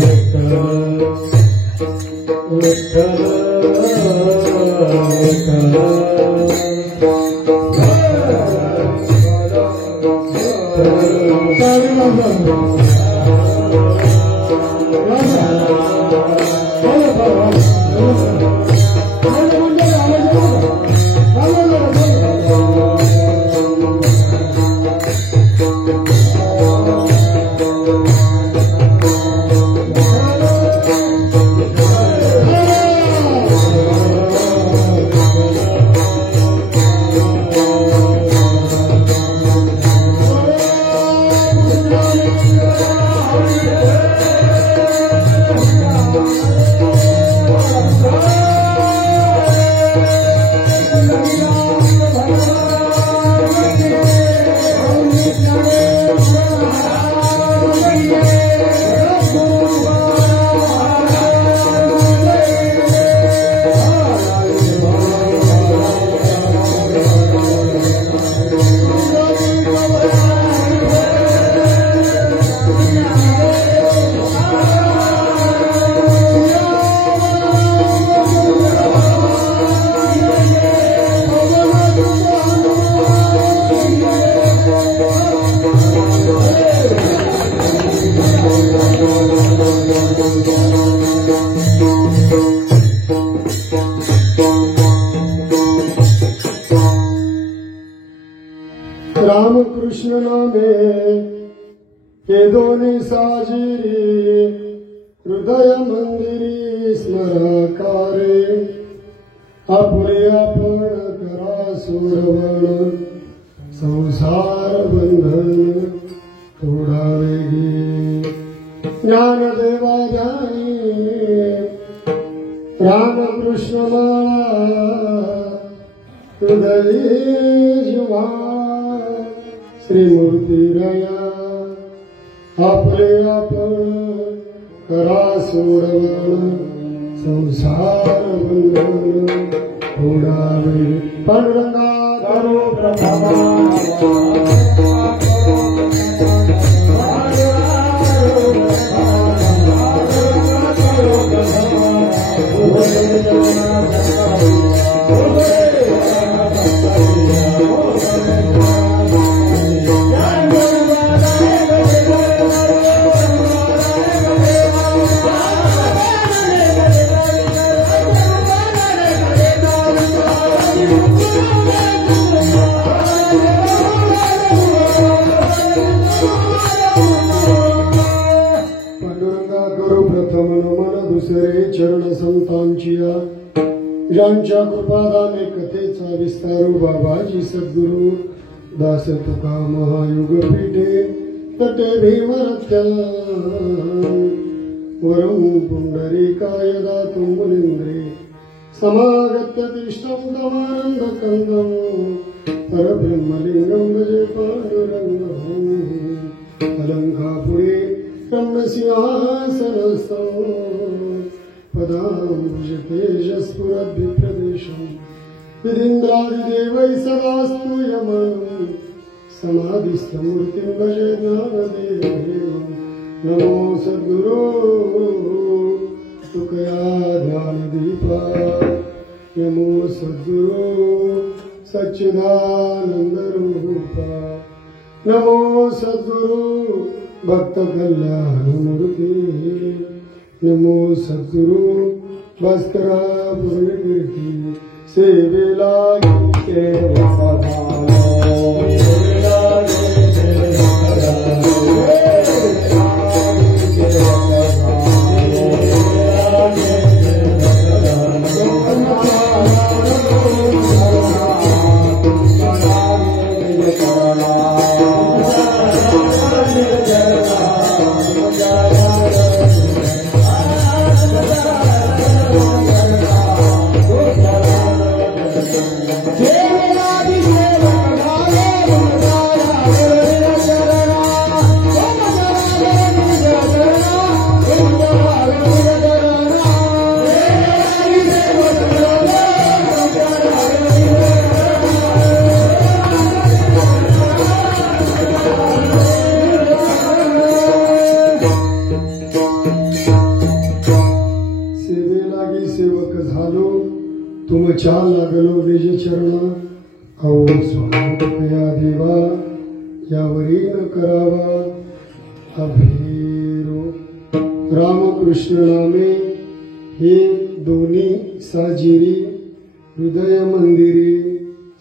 Yes, Ramakrishna नामे हे दोन्ही साजिरी हृदय मंदिरी स्मरकारे आपुले आपण करा सोडवण संसार बंधन तोडावे गे ज्ञानदेवा ज्ञानी रामकृष्ण हृदय जीवा श्रीमूर्तीरया आपले आपण करा सोडवण संसार बंधन तोडावे पांडुरंगा गारो चरण संतांचिया ज्यांच्या कृपादाने कथेचा विस्तार बाबाजी सद्गुरु दास तुका महायुग पीठे तटे भीमरथ्या वरं पुंडरीकाय दातुं मुनीन्द्रे समागत्य तिष्ठं तमानन्दकन्दं परब्रह्मलिङ्गं भजे पाण्डुरङ्गं अलङ्कापुरे रम्यसिंहासनस्थं पदाम्बुजतेजस्फुरद्विप्रदेशम् विरीन्द्रादिदेवैः सदा स्तूयमानं समाधिस्थमूर्तिं भजे ज्ञानदेवं नमो सद्गुरो तुकया ज्ञानदीपा नमो सद्गुरो सच्चिदानन्दरूपा नमो सद्गुरो भक्तकल्याणमूर्ति नमो सद्गुरु भास्करा पूर्णकीर्ती सेवेला Hey, सेवक झालो तुमच्या लागलो निज चरण अहो स्वाया देवा यावरी न करावा अभेरो रामकृष्ण नामे हे दोन्ही साजिरी हृदय मंदिरी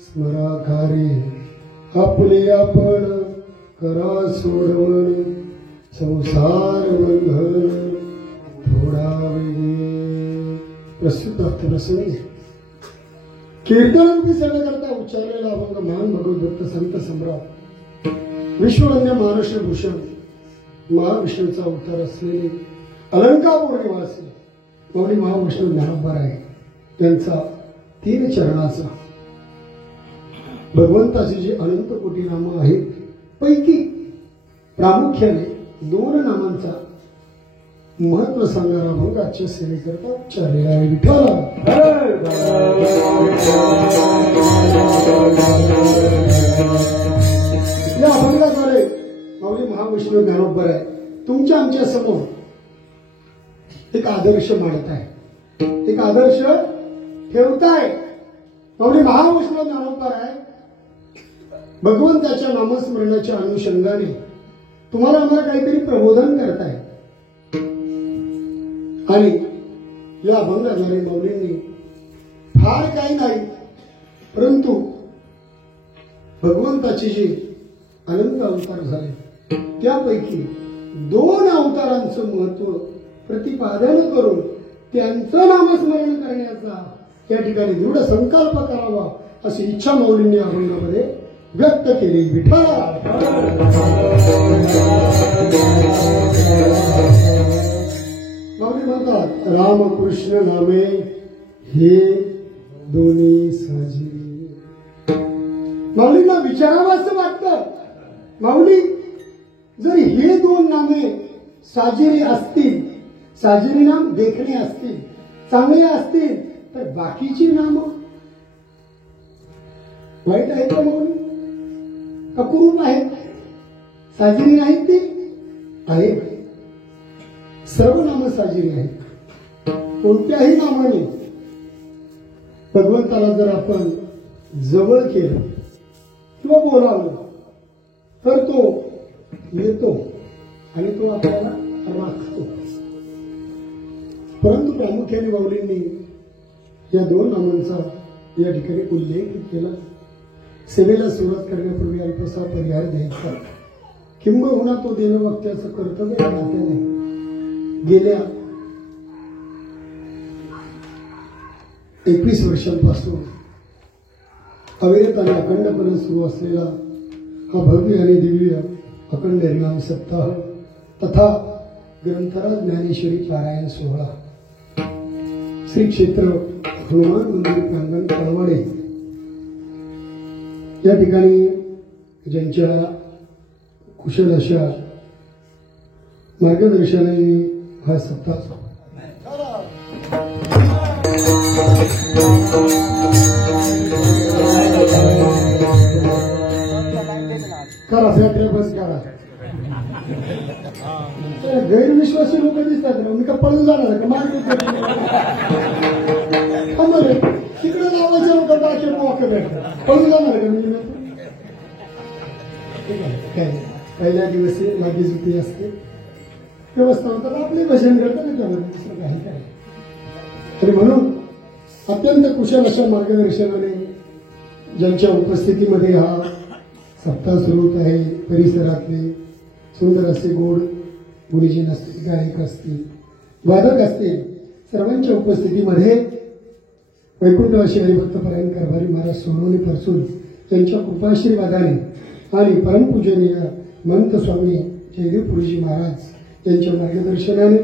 स्मराकारी आपले आपण करा सोडवण संसार बंधन थोडा वेगळे प्रस्तुत अर्थप्रसंगी कीर्तन सगळं करता उच्चारलेला अभंग महान भगवत भक्त संत सम्राट विश्ववंद्य महाराष्ट्र भूषण महाविष्णूचा अवतार असलेले अलंकापूर निवासी मौली महाविष्णू ज्ञानोबा राय यांचा 3 चरणाचा भगवंताची जी अनंत कोटी नामं आहेत पैकी प्रामुख्याने 2 नामांचा महत्व सांगणारा अभंग आजच्या सेवेकरता उच्चारलेला आहे. विठ्ठला या अभंगाद्वारे माऊली महाविष्णू ज्ञानोबा राय तुमच्या आमच्या समोर एक आदर्श मांडत आहे, एक आदर्श ठेवताय. माऊली महाविष्णू ज्ञानोबा राय भगवंताच्या नामस्मरणाच्या अनुषंगाने तुम्हाला आम्हाला काहीतरी प्रबोधन करताय आणि या अभंगाद्वारे माऊलींनी फार काही नाही परंतु भगवंताचे जे अनंत अवतार झाले त्यापैकी 2 अवतारांचं महत्व प्रतिपादन करून त्यांचं नामस्मरण करण्याचा या ठिकाणी दृढ संकल्प करावा अशी इच्छा माऊलींनी अभंगामध्ये व्यक्त केली. विठ्ठला माऊली म्हणतात रामकृष्ण नामे हे दोन्ही साजिरी. माऊलींना विचारावं असं वाटतं, माऊली जर हे 2 नामे साजिरी असतील, साजिरी नाम देखणे असतील, चांगले असतील तर बाकीची नामं वाईट आहेत का माऊली? का कुरूप आहेत? साजिरी नाहीत ती आहेत. सर्व नामं साजिरी आहेत. कोणत्याही नामाने भगवंताला जर आपण जवळ केलं किंवा बोलावलं तर तो येतो आणि तो आपल्याला राखतो. परंतु प्रामुख्याने माऊलींनी या 2 नामांचा या ठिकाणी उल्लेख केला. सेवेला सुरुवात करण्यापूर्वी अल्पसा परिहार द्यायचा किंबहुना तो देवभक्त्याचं कर्तव्य नात्याने गेल्या 21 वर्षांपासून अविरत आणि अखंडपणे सुरू असलेला हा भव्य आणि दिव्य अखंड हरिनाम सप्ताह तथा ग्रंथराज ज्ञानेश्वरी पारायण सोहळा श्री क्षेत्र हनुमान मंदिर प्रांगण कळवडे या ठिकाणी ज्यांच्या कुशल अशा मार्गदर्शनाने हा सप्ताह करा फॅक्टरी बस करा. गैरविश्वासी लोक दिसतात ना, मी का पळून जाणार का मागे तिकडे लावायचं लोक टाके मौके भेटतात पळून जाणार का म्हणजे काय पहिल्या दिवशी मागे जुती असते व्यवस्था होतात आपले भजन करतात ना त्यामध्ये दुसरं काही काय. तरी म्हणून अत्यंत कुशल अशा मार्गदर्शनाने ज्यांच्या उपस्थितीमध्ये हा सप्ताह सुरू होत आहे परिसरातले सुंदर असे गोड गुरुजन असतील, गायक असतील, वादक असतील, सर्वांच्या उपस्थितीमध्ये वैकुंठवासी हरिभक्तपरायण कारभारी महाराज सोनवणे परसूल यांच्या कृपाशीर्वादाने आणि परमपूजनीय महंत स्वामी जयदेवपुरीजी महाराज यांच्या मार्गदर्शनाने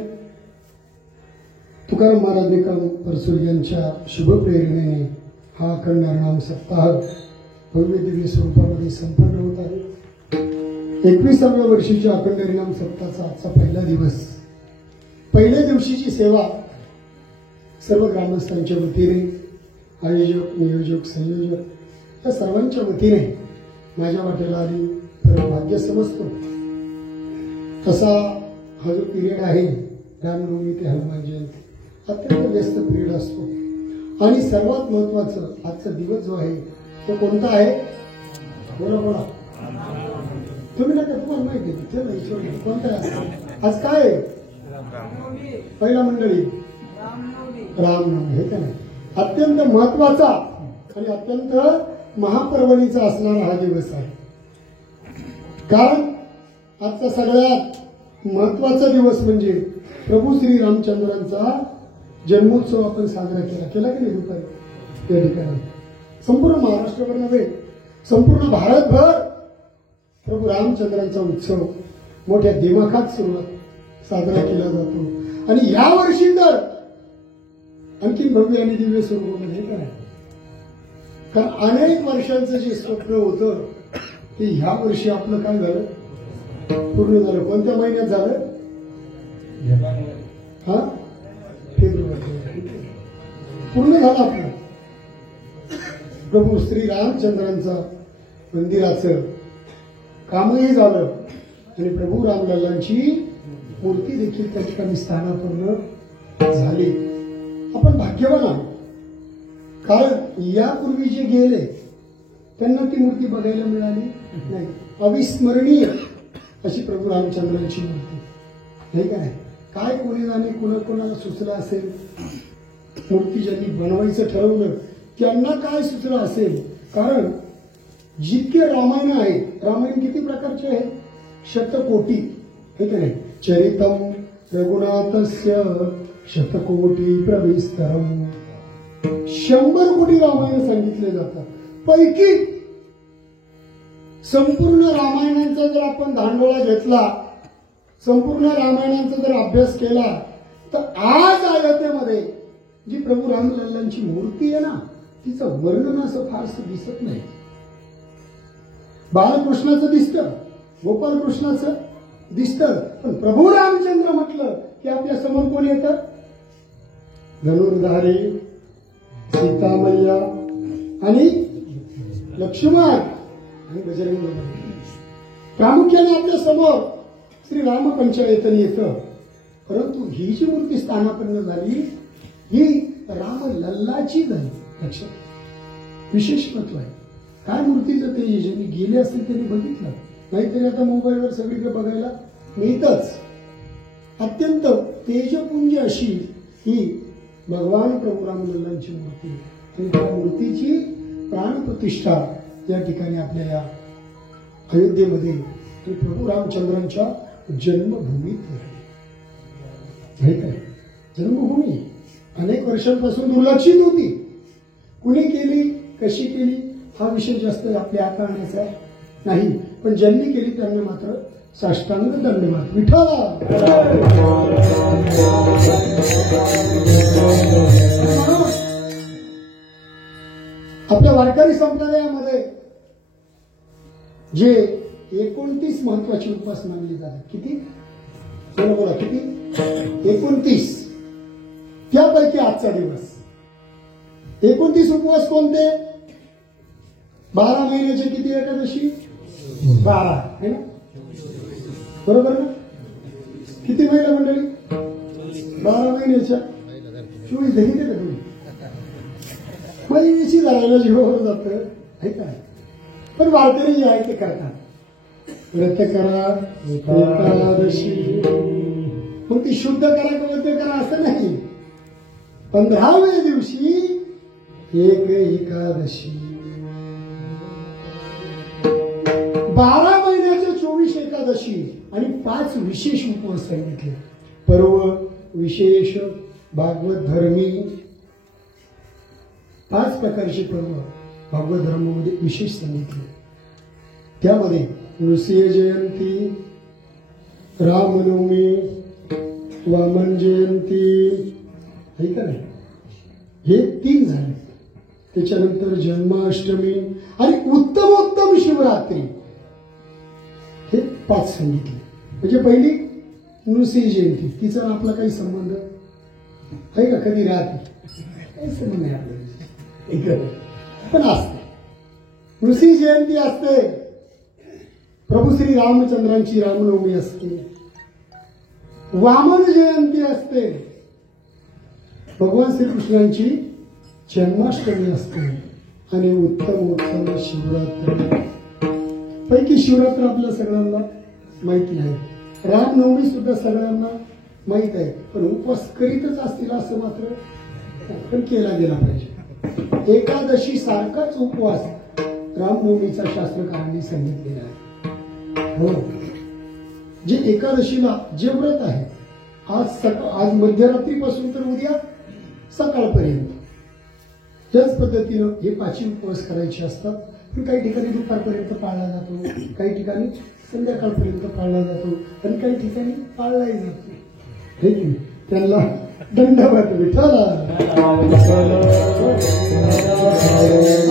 तुकाराम महाराज निकम परसूल यांच्या शुभप्रेरणेने हा अखंड हरिनाम सप्ताह भव्य दिव्य स्वरूपामध्ये संपन्न होत आहे. 21व्या वर्षीच्या अखंड हरिनाम सप्ताहाचा आजचा पहिला दिवस. पहिल्या दिवशीची सेवा सर्व ग्रामस्थांच्या वतीने आयोजक, नियोजक, संयोजक या सर्वांच्या वतीने माझ्या वाटेला आली तर भाग्य समजतो. तसा हा जो पिरियड आहे रामनवमी ते हनुमान जयंती अत्यंत व्यस्त पिरियड असतो आणि सर्वात महत्वाचं आजचा दिवस जो आहे तो कोणता आहे? बोला बोला, तुम्ही नका, तुम्हाला माहिती आहे ते नाही, कोणता आहे आज? काय आहे? पहिला मंडळी रामनवमी, हे का नाही? अत्यंत महत्वाचा आणि अत्यंत महापर्वणीचा असणारा हा दिवस आहे. कारण आजचा सगळ्यात महत्वाचा दिवस म्हणजे प्रभू श्री रामचंद्रांचा जन्मोत्सव आपण साजरा केला की नाही दुपारी त्या ठिकाणी. संपूर्ण महाराष्ट्रभर नव्हे, संपूर्ण भारतभर प्रभू रामचंद्रांचा उत्सव मोठ्या दिमाखात साजरा केला जातो. आणि या वर्षी तर आणखी भव्य आणि दिव्य स्वरूपामध्ये काय, कारण अनेक वर्षांचं जे स्वप्न होतं ते ह्या वर्षी आपलं काय झालं, पूर्ण झालं. कोणत्या महिन्यात झालं? हा, फेब्रुवारी पूर्ण झालं आपलं. प्रभू श्री रामचंद्रांचं मंदिराचं कामही झालं आणि प्रभू रामलल्लांची मूर्ती देखील त्या ठिकाणी स्थानापन्न झाली. आपण भाग्यवान आहोत, कारण यापूर्वी जे गेले त्यांना ती मूर्ती बघायला मिळाली नाही. अविस्मरणीय अशी प्रभू रामचंद्रांची मूर्ती, नाही का नाही? काय कोणी जाणे कोणाला सुचलं असेल, मूर्ती ज्यांनी बनवायचं ठरवलं त्यांना काय सुचलं असेल. कारण जितके रामायण आहे, रामायण किती प्रकारचे आहे? शतकोटी, हे का नाही? चरितम रघुनाथस्य शतकोटी प्रविस्तरम, 100 कोटी रामायण सांगितले जातात. पैकी संपूर्ण रामायणांचा जर आपण धांडोळा घेतला, संपूर्ण रामायणांचा जर अभ्यास केला, तर आज अयोध्येमध्ये जी प्रभू रामलल्लांची मूर्ती आहे ना, तिचं वर्णन असं फारसं दिसत नाही. बालकृष्णाचं दिसतं, गोपालकृष्णाचं दिसतं, पण प्रभू रामचंद्र म्हटलं की आपल्या समोर कोण येतं? धनुर्धारी, सीतामय्या आणि लक्ष्मण आणि बजरंग बली. प्रामुख्याने आपल्या समोर श्री राम पंचायतन येतं. परंतु ही जी मूर्ती स्थानापन्न झाली ही रामलल्लाची झाली. लक्षात विशेष महत्व आहे. काय मूर्तीचं ते ज्यांनी गेले असतील त्यांनी बघितलं, नाहीतरी आता मोबाईलवर सगळीकडे बघायला मिळतच. अत्यंत तेजपुंज अशी ही भगवान प्रभू रामलल्लांची मूर्ती आणि त्या मूर्तीची प्राणप्रतिष्ठा या ठिकाणी आपल्या या अयोध्येमध्ये प्रभू रामचंद्रांच्या जन्मभूमीत झाली. जन्मभूमी अनेक वर्षांपासून दुर्लक्षित होती. कुणी केली, कशी केली हा विषय जास्त आपल्या हातात आणण्याचा नाही, पण ज्यांनी केली त्यांना मात्र साष्टांग दंडवत. विठ्ठला आपल्या वारकरी संप्रदायामध्ये जे 29 महत्वाची उपवास मानली जातात. किती? बोला किती? 29. त्यापैकी आजचा दिवस 29 उपवास कोणते? 12 महिन्याचे किती एकादशी? 12 है ना, बरोबर ना? किती महिला मंडळी? 12 महिन्याच्या 24 धरी का तुम्ही? महिन्याची धरायला जीवावर जात आहे का? पण वारकरी जे आहे ते करतात. व्रत करा, एकादशी, मग ती शुद्ध करा किंवा ते करा असं नाही. 15व्या दिवशी एक एकादशी, 12 महिन्याच्या 24 एकादशी आणि 5 विशेष उपवास सांगितले. पर्व, विशेष, भागवत धर्मी, 5 प्रकारचे पर्व भागवत धर्मामध्ये विशेष सांगितले. त्यामध्ये नृसिंह जयंती, रामनवमी, वामन जयंती, हे का नाही, हे 3 झाले. त्याच्यानंतर जन्माष्टमी आणि उत्तमोत्तम शिवरात्री, हे 5 सांगितले. म्हणजे पहिली नृसिंह जयंती, तिचा आपला काही संबंध आहे का? कधी राहते काही संबंध नाही आपल्याला, पण असते. नृसिंह जयंती असते, प्रभू श्री रामचंद्रांची रामनवमी असते, वामन जयंती असते, भगवान श्रीकृष्णांची जन्माष्टमी असते आणि उत्तम उत्तम शिवरात्र पैकी शिवरात्र आपल्या सगळ्यांना माहिती आहे. रामनवमी सुद्धा सगळ्यांना माहित आहे, पण उपवास करीतच असतील असं मात्र पण केला गेला पाहिजे. एकादशी सारखाच उपवास रामनवमीचा शास्त्रकारांनी सांगितलेला आहे. हो, जे एकादशीला जे व्रत आहे आज मध्यरात्रीपासून तर उद्या सकाळपर्यंत त्याच पद्धतीनं हे 5 उपवास करायचे असतात. पण काही ठिकाणी दुपारपर्यंत पाळला जातो, काही ठिकाणी संध्याकाळपर्यंत पाळला जातो आणि काही ठिकाणी पाळलाही जातो. हे की त्यांना दंडवत विठ्ठल.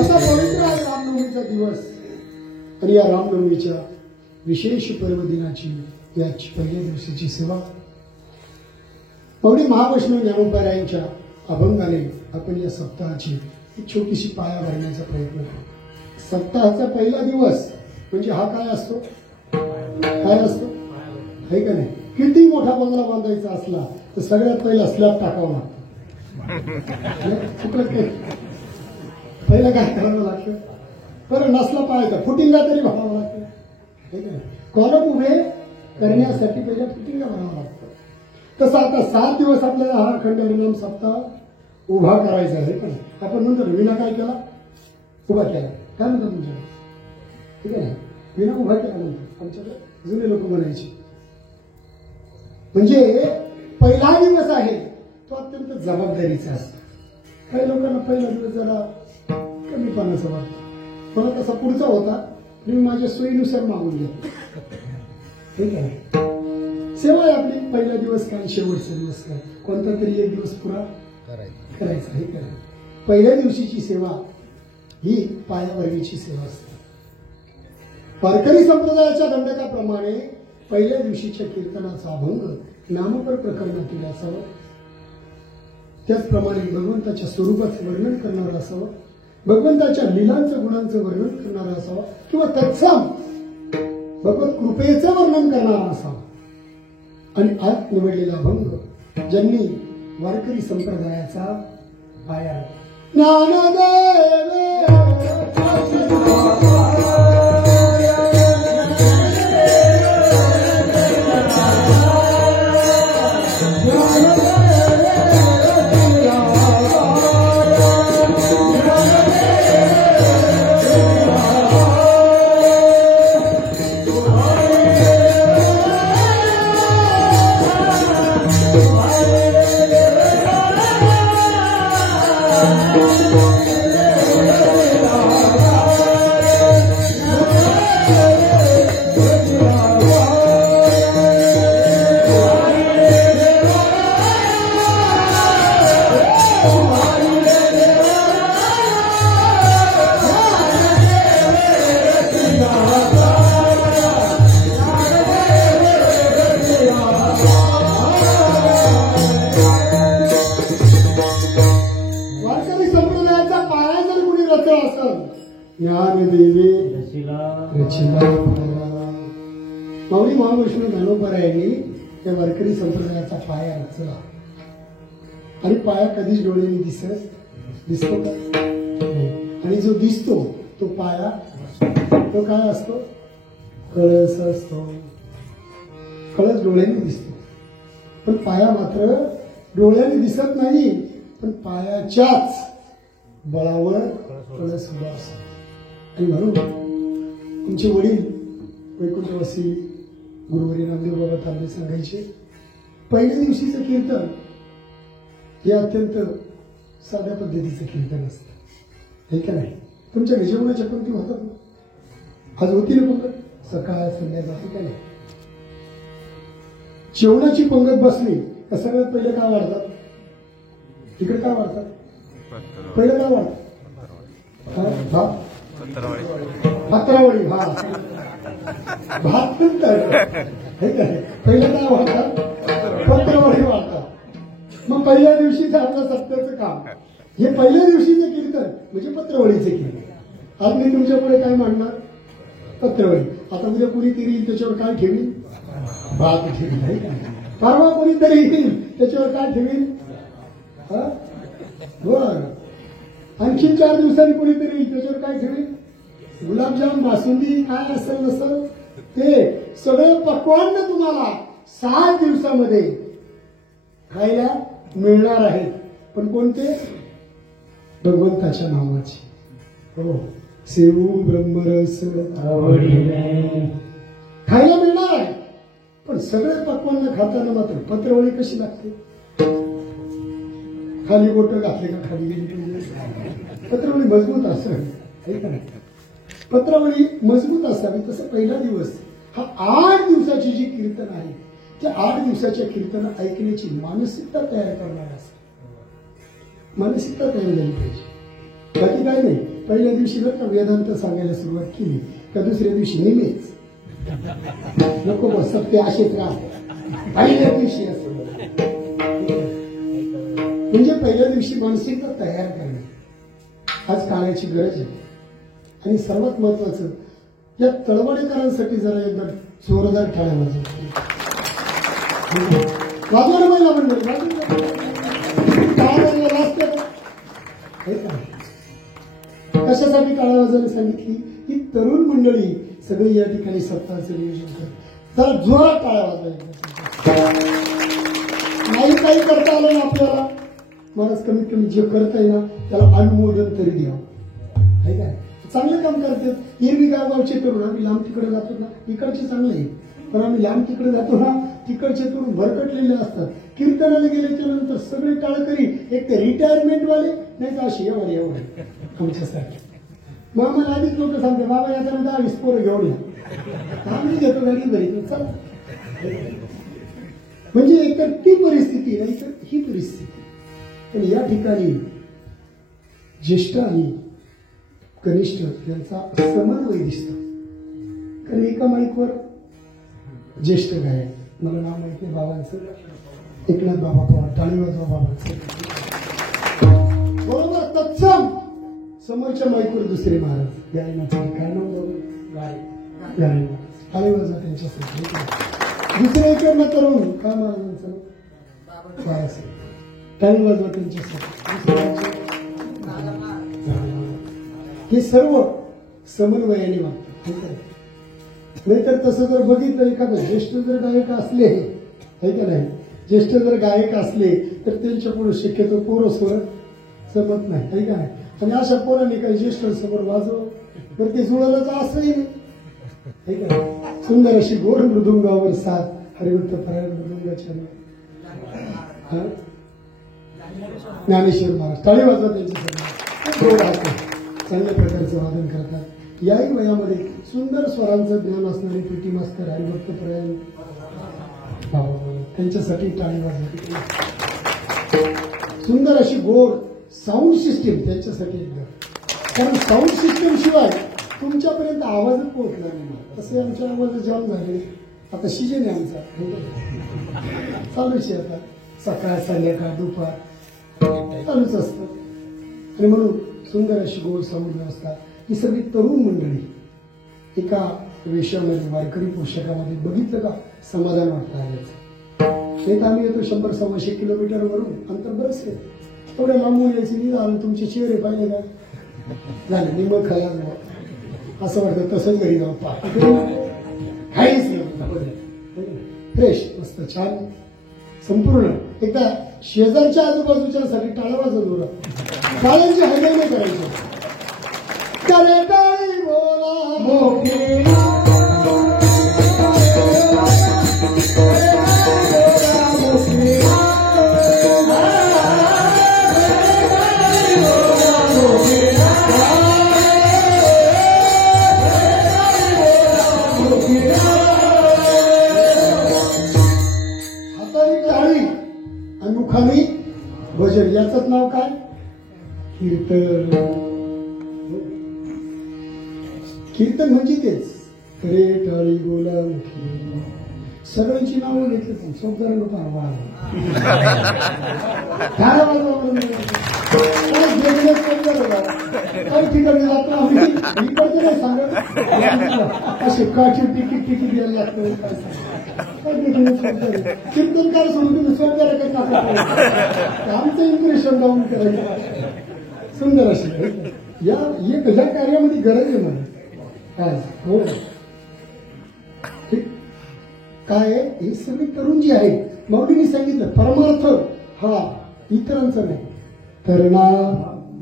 असा पवित्र आहे रामनवमीचा दिवस आणि या रामनवमीच्या विशेष पर्व दिनाची याची पहिल्या दिवसाची सेवा पवडी महावैष्णव ज्ञानोबारायांच्या अभंगाने आपण या सप्ताहाची एक छोटीशी पाया भरण्याचा प्रयत्न करू. सप्ताहाचा पहिला दिवस म्हणजे हा काय असतो? काय असतो आहे का नाही? किती मोठा बंगला बांधायचा असला तर सगळ्यात पहिला स्लॅब टाकावा लागतो. चुकलं काय? पहिला काय करावं लागतं? बरं नसला पाहायचा फुटिंगा तरी भरावं लागतं. कॉलम उभे करण्यासाठी पहिल्या फुटिंगा भरावं लागतं. तसं आता 7 दिवस आपल्याला हा अखंड हरिनाम सप्ताह उभा करायचा आहे. पण आपण म्हणतो विना काय केला? उभा केला. काय म्हणतात तुमच्या? ठीक आहे ना, विना उभा केला म्हणतो आमच्याकडे जुने लोक म्हणायचे. म्हणजे पहिला दिवस आहे तो अत्यंत जबाबदारीचा असतो. काही लोकांना पहिला दिवस जरा कमीपणाचा वाटतो. मला तसा पुढचा होता, मी माझ्या सोयीनुसार मागून घेतो. ठीक आहे, सेवा आहे आपली. पहिला दिवस काय, शेवटचा दिवस काय, कोणता तरी एक दिवस पुरा करायचा. हे करा. पहिल्या दिवशीची सेवा ही पायावरवीची सेवा असते. वारकरी संप्रदायाच्या दंडकाप्रमाणे पहिल्या दिवशीच्या कीर्तनाचा अभंग नामपर प्रकरणातील असावं. त्याचप्रमाणे भगवंताच्या स्वरूपाचं वर्णन करणारं असावं, भगवंताच्या लीलांचं गुणांचं वर्णन करणारं असावं किंवा तत्सम भगवत कृपेचं वर्णन करणारा असावा. आणि आज निवडलेला अभंग ज्यांनी वारकरी संप्रदायाचा पाया ज्ञानदेव माऊली महावैष्णव ज्ञानोबारायांनी त्या वारकरी संप्रदायाचा पाया रचला. आणि पाया कधीच डोळ्यांनी दिसतो का? आणि जो दिसतो तो पाया तो काय असतो? कळस असतो. कळस डोळ्यांनी दिसतो, पण पाया मात्र डोळ्यांनी दिसत नाही. पण पायाच्याच बळावर कळस उभा असतो. आणि म्हणून तुमचे वडील वैकुंठवासी गुरुवारी नामदेव बाबा तांबे सांगायचे, पहिल्या दिवशीचं कीर्तन हे अत्यंत साध्या पद्धतीचं कीर्तन असतं. हे का नाही? तुमच्या जेवणाच्या पंक्ती होतात ना, आज होती ना पंगत सकाळ संध्याकाळ. काय नाही, जेवणाची पंगत बसली का सगळ्यात पहिले काय वाढतात? तिकडे काय वाढतात? पहिलं काय वाढतात? पत्रावळी. भात नंतर हे काय पहिलं काय वाढतात? पत्रावळी वाढतात. मग पहिल्या दिवशीचं आपलं सत्याचं काम हे पहिल्या दिवशीचं कीर्तन म्हणजे पत्रवळीचं कीर्तन. आज मी तुमच्या पुढे काय मांडणार? पत्रवळी. आता उद्या कुणीतरी येईल त्याच्यावर काय ठेवील? भात ठेवील. परवा कुणीतरी येईल त्याच्यावर काय ठेवील? बर आणखीन 4 दिवसांनी कोणीतरी त्याच्यावर काय ठेवेल, गुलाबजाम, बासुंदी, काय असेल नसेल ते सगळं पक्वान्न तुम्हाला 7 दिवसामध्ये खायला मिळणार आहेत. पण कोणते? भगवंताच्या नावाचे. हो, सेवू ब्रह्मरस खायला मिळणार आहे. पण सगळे पक्वान्न खाताना मात्र पत्रवळी कशी लागते? खाली बोट घातले का खाली गेली? पत्रवळी मजबूत असावी, पत्रवळी मजबूत असावी. तसं पहिला दिवस हा 8 दिवसाची जी कीर्तन आहे त्या 8 दिवसाच्या कीर्तन ऐकण्याची मानसिकता तयार करणार असते. मानसिकता तयार झाली पाहिजे. बाकी काय नाही. पहिल्या दिवशी जर का वेदांत सांगायला सुरुवात केली का दुसऱ्या दिवशी निमेच नको बस सत्य असेच राहते. पहिल्या दिवशी असं म्हणजे पहिल्या दिवशी मानसिकता तयार करणे आज काळाची गरज आहे. आणि सर्वात महत्वाचं या तळवडेकरांसाठी जरा एकदा जोरदार टाळ्या वाजवा महिला मंडळी कशासाठी टाळ्या वाजवायला सांगितली? ही तरुण मंडळी सगळी या ठिकाणी सत्ताचं नियोजन करतात. जरा जोरात टाळ्या वाजवायला नाही काही करता आलं ना आपल्याला, महाराज कमीत कमी जे करता येईल ना त्याला अनुमोदन तरी द्यावं. आहे काय? चांगलं काम करतात. एरवी गावगावचे तरुण आम्ही लांब तिकडे जातो ना, इकडचे चांगले आहे. पण आम्ही लांब तिकडे जातो ना, तिकडचे तरुण भरकटलेले असतात. कीर्तनाला गेल्याच्या नंतर सगळे टाळकरी एक तर रिटायरमेंट वाले नाही तर अशी एवढे आमच्यासाठी. मग आम्हाला आधीच लोक सांगते बाबा याच्यानंतर 20 पोरं घेऊन या, आम्ही घेतो गाडी घरी चल. म्हणजे एकतर ती परिस्थिती नाही तर ही परिस्थिती. पण या ठिकाणी ज्येष्ठ आणि कनिष्ठ यांचा समन्वय दिसतो. कारण एका माईकवर ज्येष्ठ गायक, मला नाव माहिती आहे बाबांचं, एकनाथ बाबा पवार, टाळी वाजवा बाबांचं. बरोबर तत्सम समोरच्या माईकवर दुसरे महाराज गायनाचं काय नाव बरोबर गायन टाळी वाजवा त्यांच्यासाठी. दुसऱ्या एकडनं तरुण काय महाराजांचं बाबासाहेब टाळी वाजवा त्यांच्यासाठी. हे सर्व समन्वयाने वागतात. नाहीतर तसं जर बघितलं एखादं ज्येष्ठ जर गायक असले आहे का नाही, ज्येष्ठ जर गायक असले तर त्यांच्यापुढे शक्यतो पोरं स्वर जमत नाही आहे का नाही. आणि अशा पोरांनी काही ज्येष्ठ समोर वाजव तर ते जुळलंच असंही नाही का. सुंदर अशी गोड मृदुंगावर साथ हरिभक्त परायण मृदुंगाच्या ज्ञानेश्वर महाराज टाळी वाजवा त्यांच्यासाठी. गोड आहे, चांगल्या प्रकारचं वादन करतात. याही वयामध्ये सुंदर स्वरांचं ज्ञान असणारे पीटी मास्तर हरिभक्त परायण त्यांच्यासाठी टाळी वाजवते. सुंदर अशी गोड साऊंड सिस्टीम त्यांच्यासाठी एकदम. कारण साऊंड सिस्टीम शिवाय तुमच्यापर्यंत आवाजच पोहोचला नाही. तसे आमच्या आवाज जाम झाले. आता सीजन आहे आमचा चालूच आहे. आता सकाळ संध्याकाळ दुपार चालूच असतं. आणि म्हणून सुंदर अशी गोड साऊंड व्यवस्था. ही सगळी तरुण मंडळी एका वेशामध्ये वारकरी पोशाखामध्ये बघितलं का समाधान वाटतं आल्याचं. एक आम्ही येतो 100-125 किलोमीटरवरून अंतर बरंच आहे. तेवढ्या लांबून यायची नाही झालं. तुमचे चेहरे पाहिले का झालं निमक खायला असं वाटतं. तसंच घरी जाऊ काहीच फ्रेश मस्त छान संपूर्ण. एकदा शेजारच्या आजूबाजूच्यासाठी टाळा वाजवलं टाळ्यांची हल्ले नाही करायचं. करे टाळी बोला मोठी हाताने टाळी आणि मुखाने भजन. याचंच नाव काय? कीर्तन. कीर्तन म्हणजे तेच. करे टाळी बोला मुखी सगळ्यांची नावं घेतली. सोपदार लोक काही ठिकाणी जातो आम्ही इकडचे नाही सांगत असे काठी तिकीट द्यायला लागतं. कीर्तनकार सोडून स्वर्गात आमचं इम्प्रेशन डाऊन करायचं. सुंदर अशी या कार्यामध्ये गरज आहे मला. काय हो काय हे सगळे तरुण जे आहेत, माऊलींनी सांगितलं परमार्थ हा इतरांचा नाही. तरणा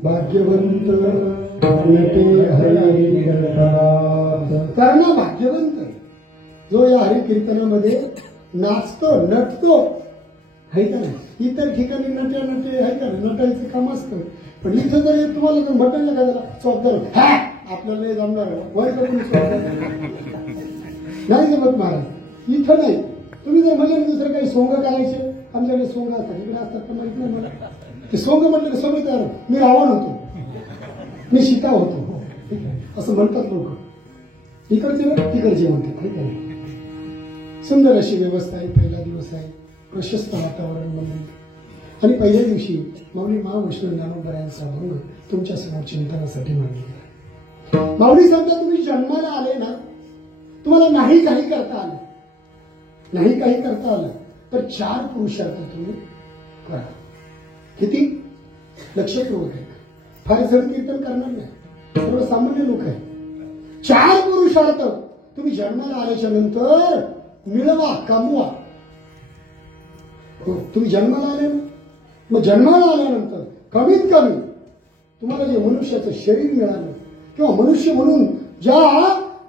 भाग्यवंत तरणा भाग्यवंत जो या हरिकीर्तनामध्ये नाचतो नटतो आहे का नाही. इतर ठिकाणी नटे आहे का नटायचं काम असतं, पण इथं जर तुम्हाला जर म्हटलं का जरा चौकदार आपल्याला नाही जमणार वर करून नाही जमत महाराज. इथं नाही. तुम्ही जर म्हणलं दुसरं काही सोंग करायचे, आमच्याकडे सोंग असतात, इकडे असतात तर माहित नाही मला. ते सोंग म्हटलं की सगळं तयार. मी रावण होतो, मी सीता होतो असं म्हणतात लोक. इकडचे ना तिकडचे म्हणतात. सुंदर अशी व्यवस्था आहे. पहिला दिवस आहे, प्रशस्त वातावरण म्हणून. आणि पहिल्या दिवशी माऊली महाविष्णू ज्ञानोबा यांचा अभंग तुमच्या समोर चिंतनासाठी मांडलेला. माऊली सांगता तुम्ही जन्माला आले ना, तुम्हाला नाही काही करता आलं, नाही काही करता आलं तर 4 पुरुषार्थ तुम्ही करा. किती लक्षपूर्वक आहे. फार जड कीर्तन करणार नाही, सर्व सामान्य लोक आहे. 4 पुरुषार्थ तुम्ही जन्माला आल्याच्या नंतर मिळवा, कमवा. हो, तुम्ही जन्माला आले ना, मग जन्माला आल्यानंतर कमीत कमी तुम्हाला जे मनुष्याचं शरीर मिळालं किंवा मनुष्य म्हणून ज्या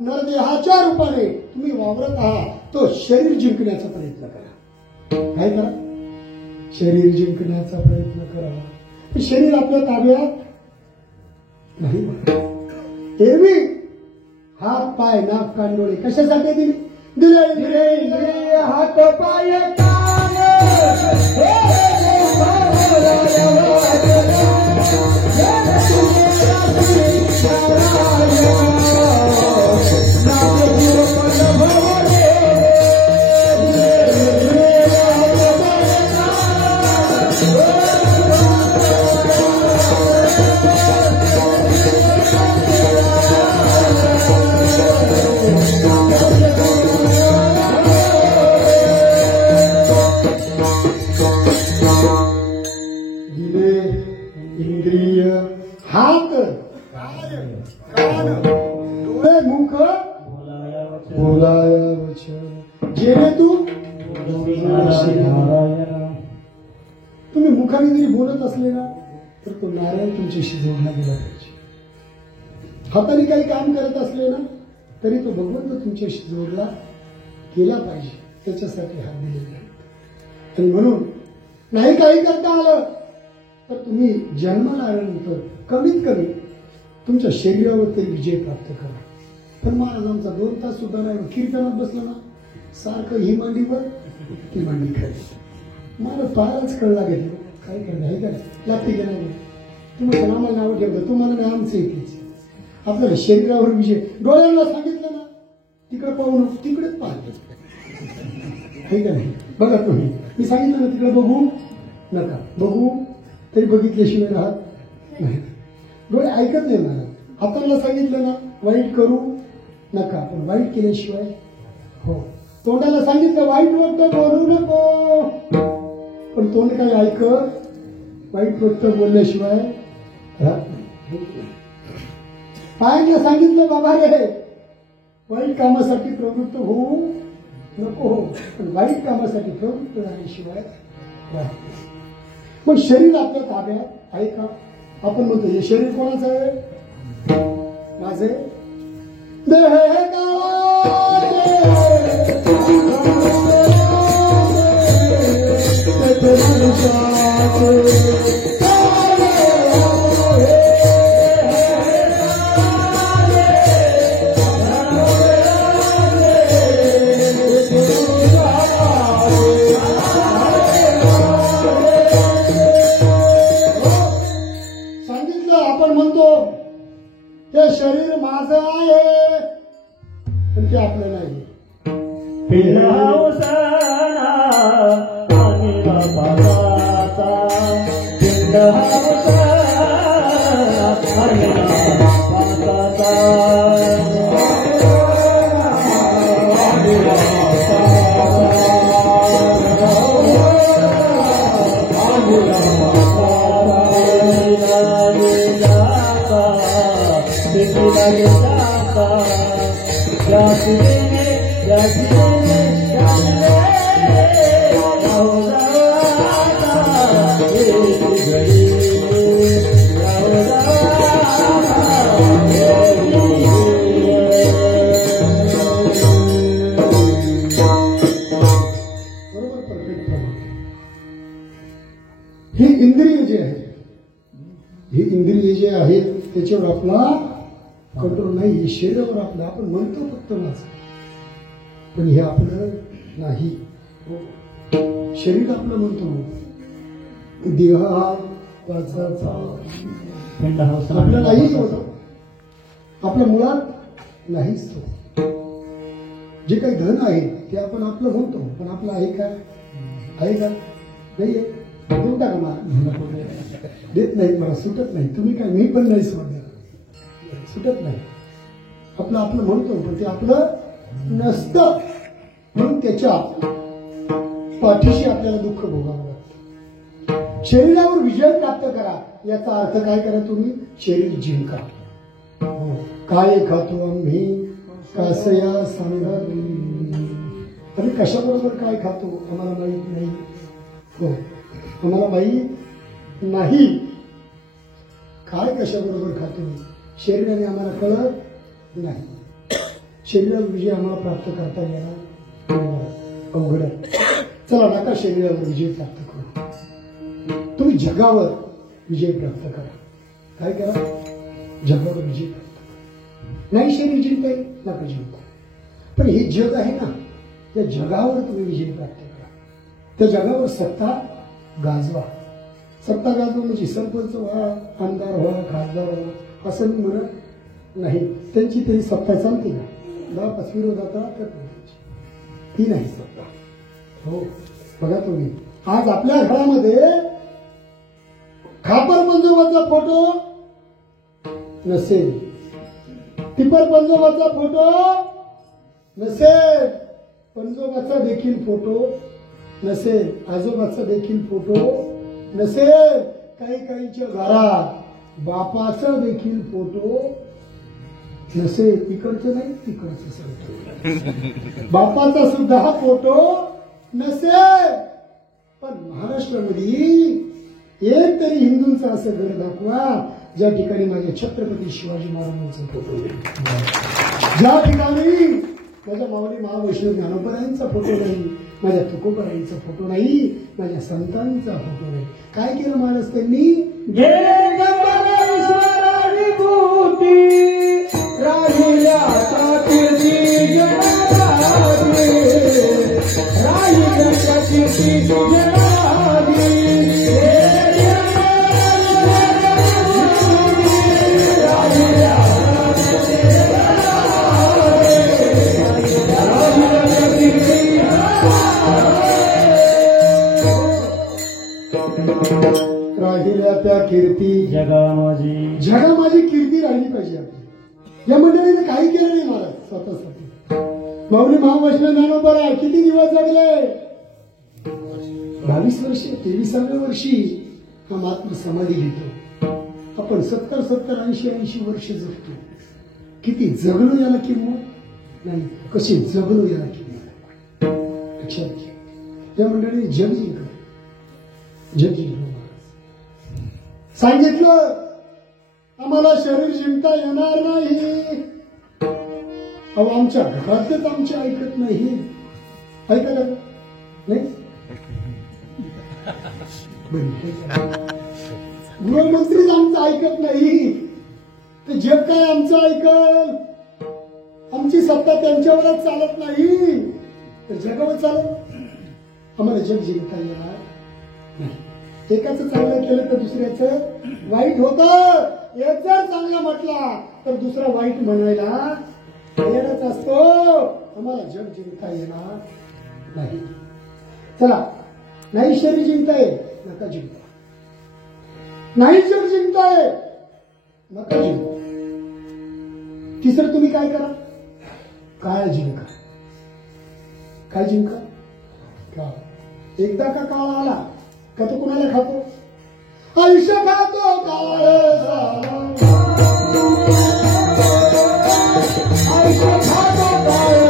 नरदेहाच्या रूपाने तुम्ही वावरत आहात, तो शरीर जिंकण्याचा प्रयत्न करा. काय करा? शरीर जिंकण्याचा प्रयत्न करा. शरीर आपल्या ताब्यात नाही. एरवी हात पाय नाक कान डोळे कशासाठी दिले? दिले हात पाय कान तुम्ही मुखाने जरी बोलत असले ना तर तो नारायण तुमच्याशी जोडला गेला पाहिजे. हाताने काही काम करत असले ना तरी तो भगवंत तुमच्याशी जोडला गेला पाहिजे. त्याच्यासाठी हात दिलेला आहे. आणि म्हणून नाही काही करता आलं तर तुम्ही जन्माला आल्यानंतर कमीत कमी तुमच्या शरीरावर तरी विजय प्राप्त करा. पण महाराज आमचा 2 तास सुद्धा नाही कीर्तनात बसलं ना, सारखं ही मांडीवर ती मांडी खाली. मला फारच कळला घेतलं काय करणार हे काय लागते की नाही. तुम्ही आम्हाला नाव ठेवलं, तुम्हाला नाही आमचं येतेच. आपल्याला शरीरावर विजय. डोळ्यांना सांगितलं ना तिकडे पाहू नको, तिकडेच पाहतो हे का नाही. बघा तुम्ही, मी सांगितलं ना तिकडे बघू नका, बघू तरी बघितल्याशिवाय राहत नाही. डोळे ऐकत नाही मला. हाताला सांगितलं ना वाईट करू नका, पण वाईट केल्याशिवाय हो. तोंडाला सांगितलं वाईट वक्त बोलू नको, पण तोंड काय ऐकत वाईट वक्त बोलल्याशिवाय राहत नाही. पायांना सांगितलं बाबा रे वाईट कामासाठी प्रवृत्त होऊ नको, पण वाईट कामासाठी प्रवृत्त झाल्याशिवाय राहत नाही. मग शरीर आपल्या ताब्यात आहे का? आपण म्हणतो हे शरीर कोणाचं आहे? माझे देह सांगितलं. आपण म्हणतो हे शरीर माझं आहे, पण ते आपलं नाही. ही इंद्रिय जे आहे, ही इंद्रिय जे आहे त्याच्यावर आपला कंट्रोल नाही. हे शरीरावर आपलं, आपण म्हणतो फक्त माझं, पण हे आपलं नाही. शरीर आपलं म्हणतो, देह हा वाचाचा आपलं नाहीच होतं, आपल्या मुळात नाहीच तो. जे काही धन आहे ते आपण आपलं म्हणतो, पण आपलं आहे का? आहे का? नाही आहे. देऊ टाका मला, देत नाही, मला सुटत नाही. तुम्ही काय, मी पण नाही सुटत नाही. आपलं आपलं म्हणतो, पण ते आपलं नसतं. म्हणून त्याच्या पाठीशी आपल्याला दुःख भोगावं लागतं. शरीरावर विजय प्राप्त करा याचा अर्थ काय करा? तुम्ही शरीर जिंका. काय खातो आम्ही कासया सांगा. आम्ही कशाबरोबर काय खातो आम्हाला माहित नाही. हो, आम्हाला माहित नाही काय कशाबरोबर खातो. शरीराने आम्हाला कळत नाही. शरीरावर विजय आम्हाला प्राप्त करता येणार अवघड आहे. चला नका शरीरावर विजय प्राप्त करू. तुम्ही जगावर विजय प्राप्त करा. काय करा? जगावर विजय प्राप्त करा. नाही शरीर जिंकताय, नका जिंकू. पण हे जग आहे ना, त्या जगावर तुम्ही विजय प्राप्त करा. त्या जगावर सत्ता गाजवा. सत्ता गाजवा म्हणजे सरपंच व्हा, आमदार व्हा, खासदार व्हा असं मी म्हणत नाही. त्यांची तरी सत्ता चालते का? 10-5 विरोधात ती नाही सत्ता. हो, बघा तुम्ही आज आपल्या घरामध्ये खापर पंजोबाचा फोटो नसेल, टिपर पंजोबाचा फोटो नसेल, पंजोबाचा देखील फोटो नसेल, आजोबाचा देखील फोटो नसेल, काही काहींच्या घरात बापाचा देखील फोटो नसेल. इकडचं नाही, तिकडचं सांगतो, बापाचा सुद्धा फोटो नसेल. पण महाराष्ट्रामध्ये एक तरी हिंदूंचा असं घर दाखवा ज्या ठिकाणी माझ्या छत्रपती शिवाजी महाराजांचा फोटो नाही, ज्या ठिकाणी माझ्या माऊली महावैष्णव ज्ञानोबरायांचा फोटो नाही, माझ्या तुकोबरायांचा फोटो नाही, माझ्या संतांचा फोटो नाही. काय केलं महाराज त्यांनी? राहिल्या त्या कीर्ती जगा माझी कीर्ती राहिली पाहिजे. आपली या मंडळीने काही केलं नाही महाराज स्वतःसाठी. माऊली महावैष्णव ज्ञानोबा किती दिवस जगले? 22 वर्षे. 23व्या वर्षी हा महात्मा समाधी घेतो. आपण 70, 80 वर्ष जगतो. किती जगलो याला किंमत नाही, कशी जगलो याला किंमत. लक्षात घ्या, या मंडळीने जग जिंकलं. सांगितलं आम्हाला शरीर जिंकता येणार नाही. अहो, आमच्या घरातच आमचे ऐकत नाही. ऐकायला नाही, गृहमंत्रीच आमचं ऐकत नाही, ते जग काय आमचं ऐकल? आमची सत्ता त्यांच्यावरच चालत नाही, तर जगावर चालत. आम्हाला जग जिंकता येणार नाही. एकाचं चांगलं केलं तर दुसऱ्याचं वाईट होतं. एक जर चांगला म्हटला तर दुसरा वाईट म्हणायला तयारच असतो. आम्हाला जग जिंकता येणार नाही. चला, नाही शरीर जिंकताय, नका जिंका. नाही जग जिंकताय, नका जिंका. तिसरं तुम्ही काय करा? काय जिंका. काय जिंका? काळ. एकदा का काळ आला का तो कुणाला खातो? आयुष्य खातो काळ. आयुष्य खातो काळ.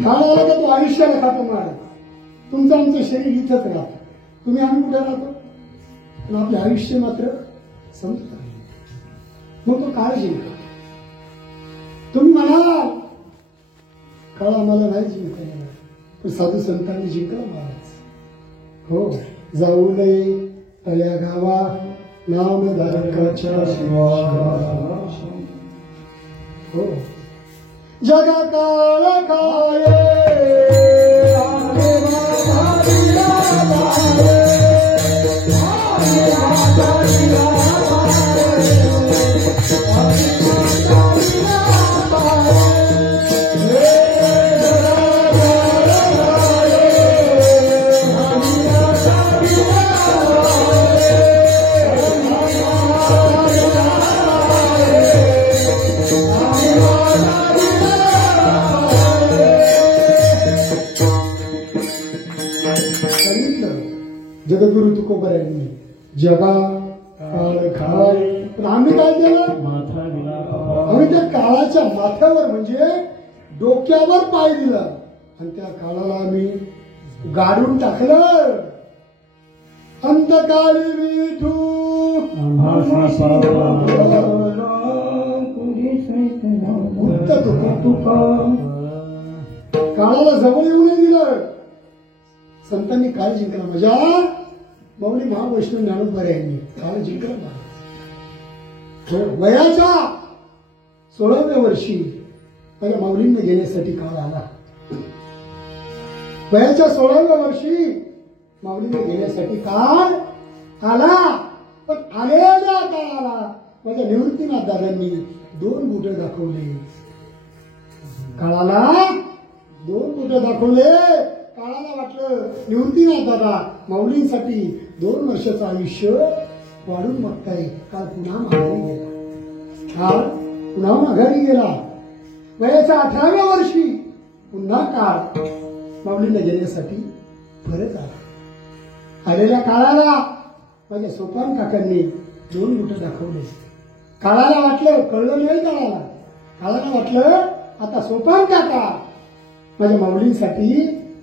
काळाला का तो आयुष्याला खातो मार. तुमचं आमचं शरीर इथंच राहतं. तुम्ही आम्ही कुठे राहतो पण आपले आयुष्य मात्र संपत. मग तो काळ जिंका. तुम्ही म्हणाल काळ आम्हाला नाही जिंकता येणार पण साधू संतांनी जिंकला महाराज. हो, जाऊ नये तळ्या गावा नामधारकाच्या हो जगा काळ काय जगद्गुरु तुकोबऱ्यांनी जगा काळ काय. पण आम्ही काय केलं आम्ही त्या काळाच्या माथ्यावर म्हणजे डोक्यावर पाय दिला आणि त्या काळाला आम्ही गाडून टाकलं. अंतकाळी विठू काळाला जवळ येऊ नाही दिलं. संतांनी काळ जिंकला. माझ्या माऊली महावैष्णव ज्ञानोबा यांनी काळ जिंकला. वयाच्या 16व्या वर्षी माझ्या माऊलींना घेण्यासाठी काळ आला. वयाच्या 16व्या वर्षी माऊलींना घेण्यासाठी काळ आला. पण आलेल्या काळाला माझ्या निवृत्तीनाथ दादांनी 2 बोट दाखवले. काळाला 2 बोट दाखवले. काळाला वाटलं निवृत्तीनाथ दादा माऊलींसाठी 2 वर्षाचं आयुष्य वाढून बघताय. काळ पुन्हा माघारी गेला. काळ पुन्हा माघारी गेला. वयाच्या 18व्या वर्षी पुन्हा काळ माऊलींना घेण्यासाठी परत आला. आलेल्या काळाला माझ्या सोपान काकांनी 2 बोट दाखवले. काळाला वाटलं कळलं नाही. काळाला वाटलं आता सोपान काका माझ्या माऊलींसाठी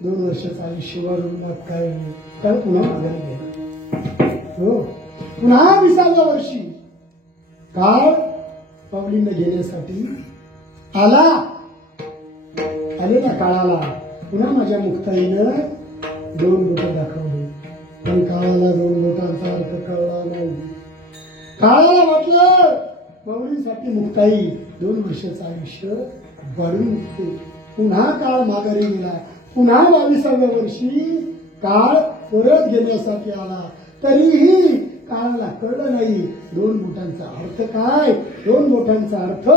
2 वर्षाचं आयुष्य वाढून काय काळ पुन्हा माघारी गेला. हो, पुन्हा 20व्या वर्षी काळ माऊलींना घेण्यासाठी आला. आलेल्या काळाला पुन्हा माझ्या मुक्ताईनं 2 बोट दाखवले. पण काळाला 2 बोटांचा अर्थ कळला नाही. काळाला वाटलं माऊलींसाठी मुक्ताई 2 वर्षाचं आयुष्य वाढून निघते. पुन्हा काळ माघारी गेला. पुन्हा 22व्या वर्षी काळ परत घेण्यासाठी आला. तरीही काळाला कळलं नाही 2 बोटांचा अर्थ काय. 2 बोटांचा अर्थ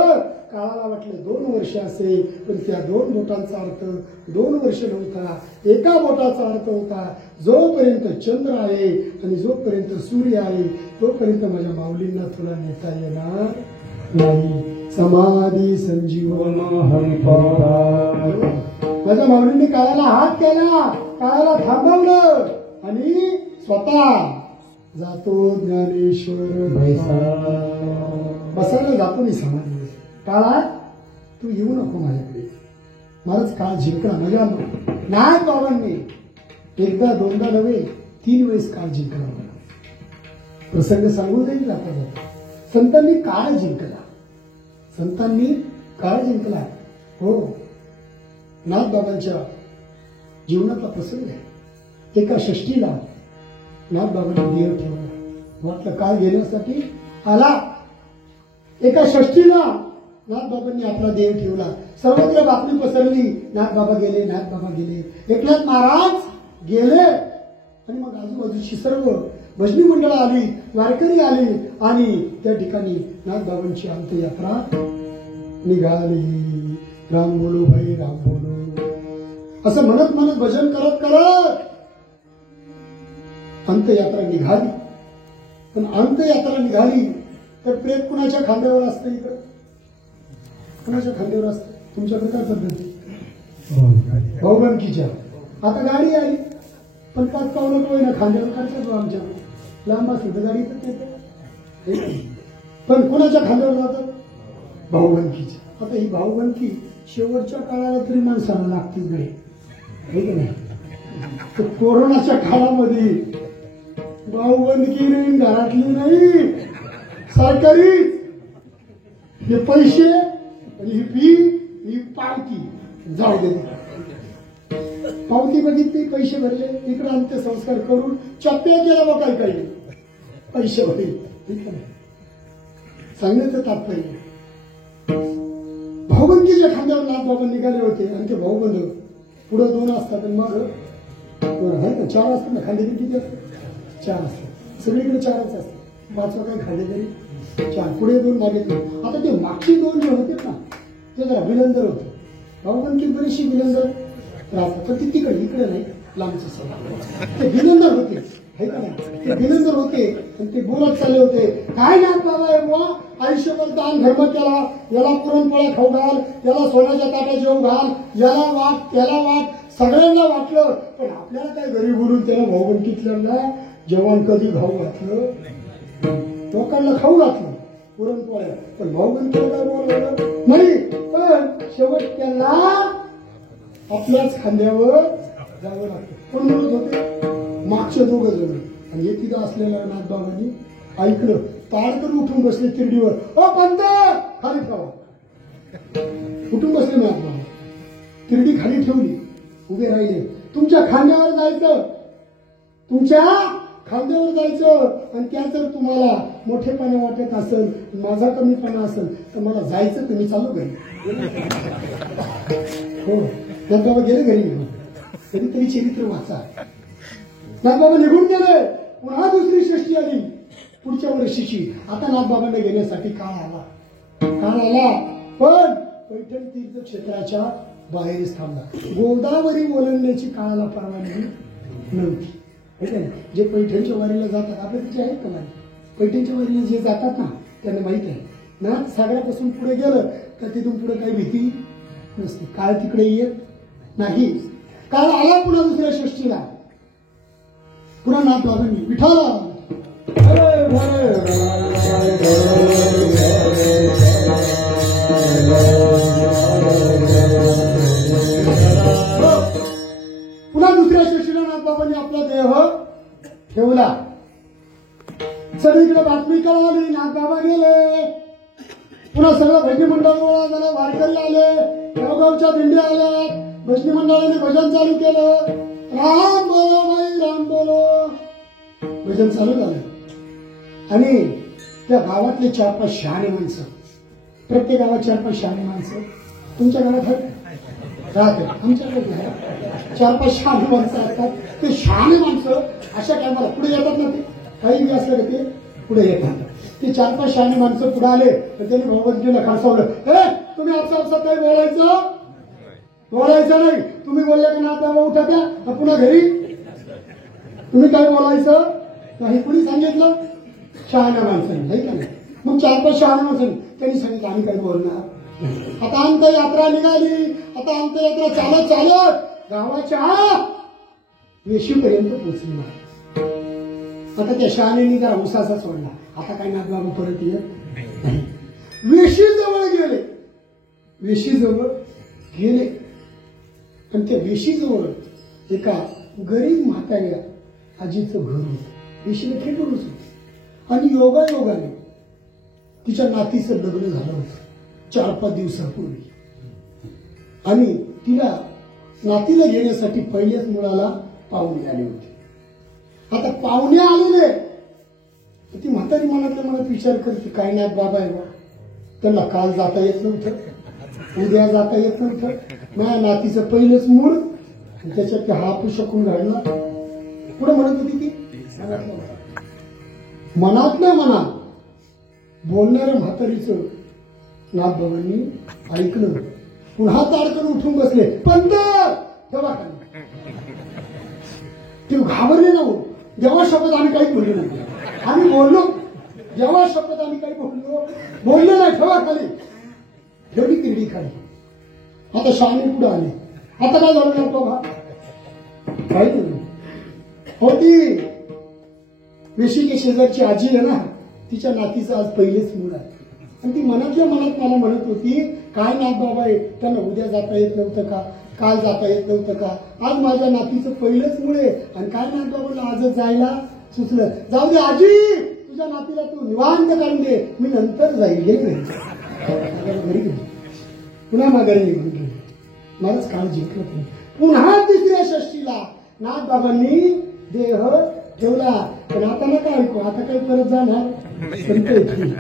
काळाला वाटलं 2 वर्ष असेल पण त्या 2 बोटांचा अर्थ 2 वर्ष नव्हता. एका बोटाचा अर्थ होता जोपर्यंत चंद्र आहे आणि जोपर्यंत सूर्य आहे तोपर्यंत माझ्या माऊलींना तुला नेता येणार नाही. समाधी संजीवन माझ्या माऊलींनी काळाला हात केला. काळाला थांबवलं आणि स्वतः जातो ज्ञानेश्वर बसायला जातो मी समाधी. काळा तू येऊ नको माझ्याकडे. महाराज काळ जिंकला. माझ्या नाथ बाबांनी 1दा 2दा नव्हे 3 वेळेस काळ जिंकला. प्रसंग सांगू देईल आता. संतांनी काळ जिंकला. संतांनी काळ जिंकला. हो, नाथ बाबांच्या जीवनातला प्रसंग आहे. एका षष्टीला नाथ बाबांनी देव ठेवला. म्हटलं काळ घेण्यासाठी आला. एका षष्टीला नाथ बाबांनी आपला देव ठेवला. सर्वत्र बातमी पसरली नाथ बाबा गेले, नाथ बाबा गेले. एकनाथ महाराज गेले आणि मग आजूबाजूची सर्व भजनी मंडळ आली, वारकरी आली आणि त्या ठिकाणी नाथ बाबांची अंत्ययात्रा निघाली. राम बोलो भाई राम बोलो असं म्हणत म्हणत भजन करत करत अंत्ययात्रा निघाली. पण अंत्ययात्रा निघाली तर प्रेत कुणाच्या खांद्यावर असतं. इकडं कुणाच्या खांद्यावर असतं. तुमच्याकडे काय पद्धती भाऊबंदकीच्या. आता गाडी आली पण 5 पावलं तो ना खांद्यावर करतात. आमच्या लांब असली तर गाडी पण येते. पण कुणाच्या खांद्यावर जातात भाऊबंदकीची. आता ही भाऊबंदकी शेवटच्या काळाला तरी माणसाला लागते नाही, हे की नाही. तर कोरोनाच्या काळामध्ये भाऊबंदकी नाही, घरातली नाही, सरकारी हे पैसे आणि ही फी, ही पावती जाऊ दे. पावती बघितली, पैसे भरले, इकडे अंत्यसंस्कार करून चप्प्या केला बघ काही काही पैसे भरले. ठीक आहे, सांगण्याचं तात्पर्य भाऊबंदकीच्या खांद्यावर नाथबाबा निघाले होते आणि ते भाऊबंद पुढे 2 असतात आणि माग आहे ना 4 असतात ना. खांदेकरी किती असतात? 4 असतात. सगळीकडे 4च असतात. 5वा काही खांदेकरी 4, पुढे 2 मागे 2. आता ते मागची 2 जे होते ना ते जरा विलंदर होते. भाऊबंदकी बरीचशी विलंदर राहतात, पण ती तिकडे इकडे नाही, लांबचं सगळं ते विलंदर होते, हे का नाही. ते विलंदर होते आणि ते बोलत चालले होते, काय नाथ बाबा आहे बुवा, आयुष्यभर दान धर्म केला, याला पुरणपोळ्या खाऊ घाल, याला सोन्याच्या ताट्या जेवू घाल, याला वाट त्याला वाट, सगळ्यांना वाटलं, पण आपल्याला काय घरी बोलून त्याला भाऊबंदकीतल्यांना जेवण कधी खाऊ घातलं, लोकांना खाऊ घातलं पुरणपोळ्या, पण भाऊबंदकीला काय बोलवलं नाही. पण शेवट त्याला आपल्याच खांद्यावर जावं लागतं. कोण बोलत होते? मागचे 2 जण. आणि एकीदा असलेल्या नाथबाबांनी ऐकलं, ताडकन उठून बसले तिरडीवर, ओ पंत खाली ठेवा. उठून बसले नाथबाबा, तिरडी खाली ठेवली, उभे राहिले. तुमच्या खांद्यावर जायचं, तुमच्या खांद्यावर जायचं, आणि त्या जर तुम्हाला मोठेपणा वाटत असेल, माझा कमीपणा असेल, तर मला जायचं, तुम्ही चालू घरी. हो, नाथबाबा गेले घरी निघून. कधीतरी चरित्र वाचा. नाथबाबा निघून गेले, पुन्हा दुसरी षष्टी आली पुढच्या वर्षीची. आता नाथबाबांना घेण्यासाठी काळ आला. पण पैठण तीर्थक्षेत्राच्या बाहेरच थांबला. गोदावरी ओलांडण्याची काळाला परवानगी नव्हती. जे पैठणच्या वारीला जातात, आपल्या तिचे आहेत का वारी, पैठणच्या वारीला जे जातात ना त्यांना माहित आहे ना, सागरापासून पुढे गेलं तर तिथून पुढे काही भीती नसते. काळ तिकडे येत नाही. काळ आला पुन्हा दुसऱ्या षष्टीला, पुन्हा नाथबाबांनी विठाला पुन्हा दुसऱ्या षष्टीला नाथबाबांनी आपला देह ठेवला. सगळीकडे बातमी कळाली, नाथबाबा गेले. पुन्हा सगळं भजनी मंडळ गोळा झालं, वारकरी आले, गावगावच्या दिंड्या आल्या, भजनी मंडळाने भजन चालू केलं. राम बोलो भाई राम बोलो, भजन चालू झालं. आणि त्या गावातले 4-5 शहाणे माणसं, प्रत्येक गावात 4-5 शहाणे माणसं, तुमच्या गावात आहेत राहते, आमच्याकडे 4-5 शहाणे माणसं असतात. ते शहाणे माणसं अशा टायमाला पुढे येतात ना, ते काही बी असलं ते पुढे येतात. ते 4-5 शहाणे माणसं पुढे आले तर त्यांनी भाऊबंदकीला खडसावलं, हे तुम्ही आपसा काही बोलायचं नाही. तुम्ही बोलले की नाथबाबा उठा द्या, पुन्हा घरी तुम्ही काय बोलायचं नाही. कुणी सांगितलं? शहाण्या माणसांनी, नाही का नाही. मग 4-5 शहाण्या माणसांनी त्यांनी सांगितलं आम्ही काय बोलणार. आता अंत्ययात्रा निघाली. आता अंत्ययात्रा चालत चालत गावाच्या वेशीपर्यंत पोहोचली. आता त्या शहाण्यानी जरा उसाचा सोडला. आता काय नाथबाबा परत येत नाही. वेशीजवळ गेले आणि त्या वेशीजवळ एका गरीब म्हाताऱ्या आजीचं घर होतं. वेशीला खेटूनच होतं. आणि योगायोगाने तिच्या नातीचं लग्न झालं होतं 4-5 दिवसापूर्वी. आणि तिला नातीला घेण्यासाठी पहिल्याच मुलाला पाहुणे आले होते. आता पाहुणे आलेले, ती म्हातारी मनात विचार करते, काय नाथ बाबा आहे बा, त्यांना काल जाता येत नव्हतं, उद्या जाता येत नव्हतं, माझ्या नातीचं पहिलंच मूळ, त्याच्यात हा शकून घडला. पुढे म्हणत होती ती मनातल्या मनात बोलणाऱ्या म्हातारीचं नाथबाबांनी ऐकलं. पुन्हा ताडकन उठून बसले. पंत तेव्हा ते घाबरले ना. जेव्हा शपथ आम्ही काही बोललो नाही, आम्ही बोललो, जेव्हा शपथ आम्ही काही बोललो नाही. ठेवा खाली, ठेवली तिरडी खाली. आता शहाणे पुढे आले. आता काय झालं करतो का काही नाही. होती वेशीच्या शेजारची आजी आहे ना, तिच्या नातीचं आज पहिलेच मूळ आहे. आणि ती मनातल्या मनात मला म्हणत होती, काय नाथ बाबा आहे, त्यांना उद्या जाता येत नव्हतं का, काल जाता येत नव्हतं का, आज माझ्या नातीचं पहिलंच मुळे आणि काय नाथ बाबांना आजच जायला सुचलं. जाऊ दे आजी, तुझ्या नातीला तू निवांत काढून दे, मी नंतर जाईल. घरी गेली, पुन्हा माघारी निघून गेली. मलाच काळ जिंकलं नाही. पुन्हा तिसऱ्या षष्टीला नाथ बाबांनी देह ठेवला. पण आता नका ऐकू, आता काही परत जाणार संत येतील.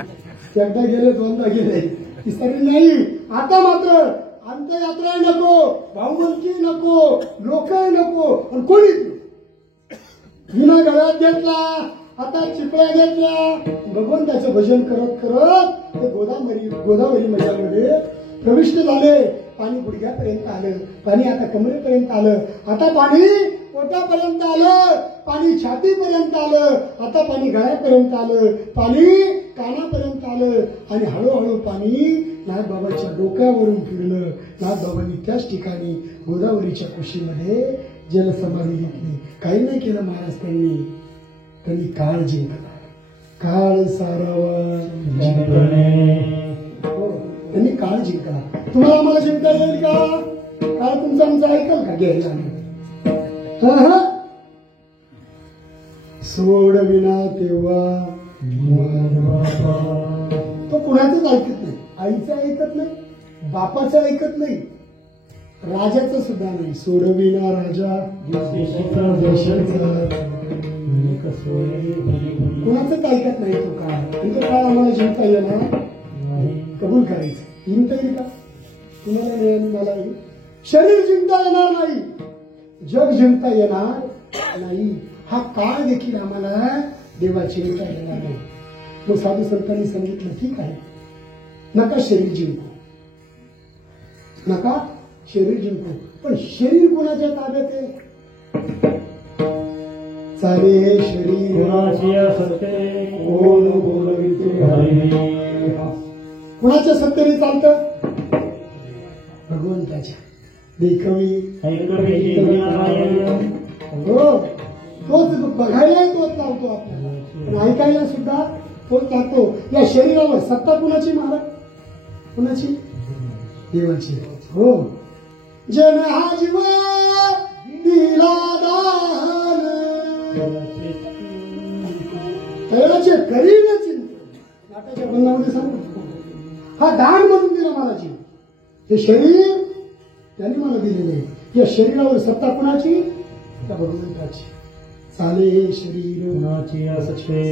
एकदा गेले, दोनदा गेले, तिसरी नाही. आता मात्र अंत्ययात्रा नको, भाऊबंदी नको, लोक नको, आणि कोणीच विना गळ्यात घेतला, आता चिपळ्या घेतल्या, भगवंताचं भजन करत करत ते गोदावरी मैदानामध्ये प्रविष्ट झाले. पाणी गुडघ्यापर्यंत आलं, पाणी आता कमरेपर्यंत आलं, आता पाणी पोटापर्यंत आलं, पाणी छातीपर्यंत आलं, आता पाणी गळ्यापर्यंत आलं, पाणी कानापर्यंत आलं, आणि हळूहळू पाणी नाथबाबाच्या डोक्यावरून फिरलं. नाथबाबांनी त्याच ठिकाणी गोदावरीच्या कुशीमध्ये जलसमाधी घेतली. काही नाही केलं महाराज त्यांनी काळ जिंकला. काळ सारावा त्यांनी काळ जिंकला. तुम्हाला आम्हाला जिंकता येईल का? काळ तुमचा आमचा ऐकल का? घ्यायला सोडविना तेव्हा तो कुणाचंच ऐकत नाही. आईचं ऐकत नाही, बापाचं ऐकत नाही, राजाचं सुद्धा नाही. सोडविना राजा कुणाचंच ऐकत नाही तो काळ. आणि तो काळ आम्हाला जिंकता येणार कबूल करायचं. जिंकता येईल का? तुम्हाला नाही, मला येईल. शरीर जिंकता येणार नाही, जग जिंकता येणार नाही. हा काळ देखील आम्हाला देवाची जिंकता येणार नाही. मग साधू संतांनी सांगितलं, ठीक आहे, नका शरीर जिंकू, नका शरीर जिंकू, पण शरीर कोणाच्या ताब्यात आहे? चाले हे शरीर कोण बोलविते हरी. कुणाच्या सत्तेने चालतं? भगवंताच्या. देखवी हो, तोच बघायलाही तोच लावतो आपल्याला, ऐकायला सुद्धा तोच लागतो. या शरीरावर सत्ता कुणाची महाराज? कुणाची? देवाची. हो, जन हा जीव दिला दान, तयाचे करीन चिंतन. नाटाच्या बंधामध्ये सांगतो, हा दान म्हणून दिला मला जीव. हे शरीर त्यांनी मला दिलेले आहे. या शरीरावर सत्ता कुणाची? त्या भगवंताची. चाले हे शरीर कुणाची असते?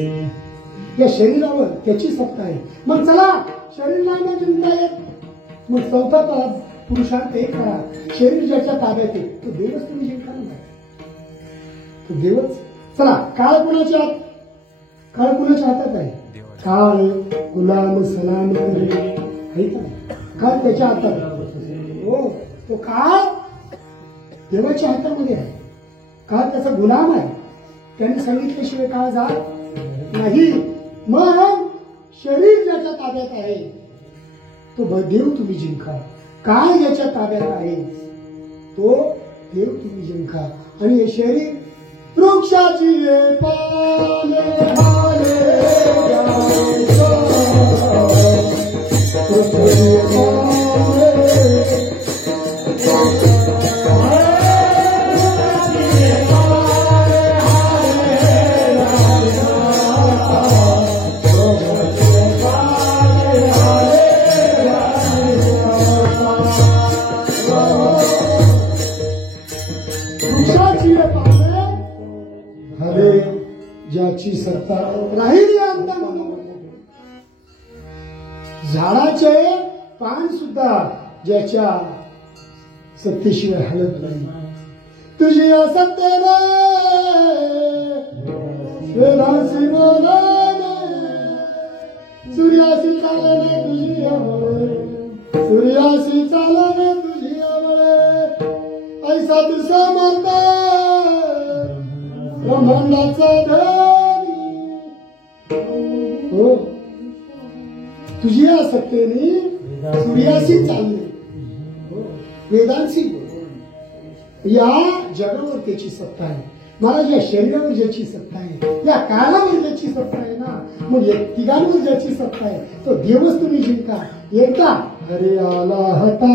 या शरीरावर त्याची सत्ता आहे. मग चला, शरीर नाही जिंकता येत, मग चौथा पुरुषार्थ एक करा. शरीर ज्याच्या ताब्यात आहे तो देवच तुम्ही जिंकणार नाही, तो देवच. चला, काळ कुणाच्या हात? काळ कुणाच्या हातात आहे? काळ गुलाम सलाम करे, काळ त्याच्या हातात. हो, तो काळ देवाच्या हातामध्ये आहे. काळ त्याचा गुलाम आहे, त्यांनी सांगितल्याशिवाय काळ जात नाही. मग शरीर ज्याच्या ताब्यात आहे तो देव तुम्ही जिंका. काळ ज्याच्या ताब्यात आहे तो देव तुम्ही जिंका. आणि हे शरीर वृक्षाची पाने ज्याची सत्ता राहील या अंतामध्ये. झाडाचे पान सुद्धा ज्याच्या सत्तेशिवाय हलत नाही. तुझी असत्तेने वेदांशी बोलाने, सूर्याशी चालणे तुझी आवळे, सूर्याशी चालणे तुझी आवळे. ऐसा तू समर्थ ब्रह्मांडाचा धनी. हो, तुझी या सत्तेने सूर्याशी चालणे, वेदांशी बोल. या जगावर त्याची सत्ता आहे. माझ्या शरीरावर ज्याची सत्ता आहे, या कालावर ज्याची सत्ता आहे ना, मग तिघांवर ज्याची सत्ता आहे तो देवच तुम्ही जिंका. एकदा अरे आला हता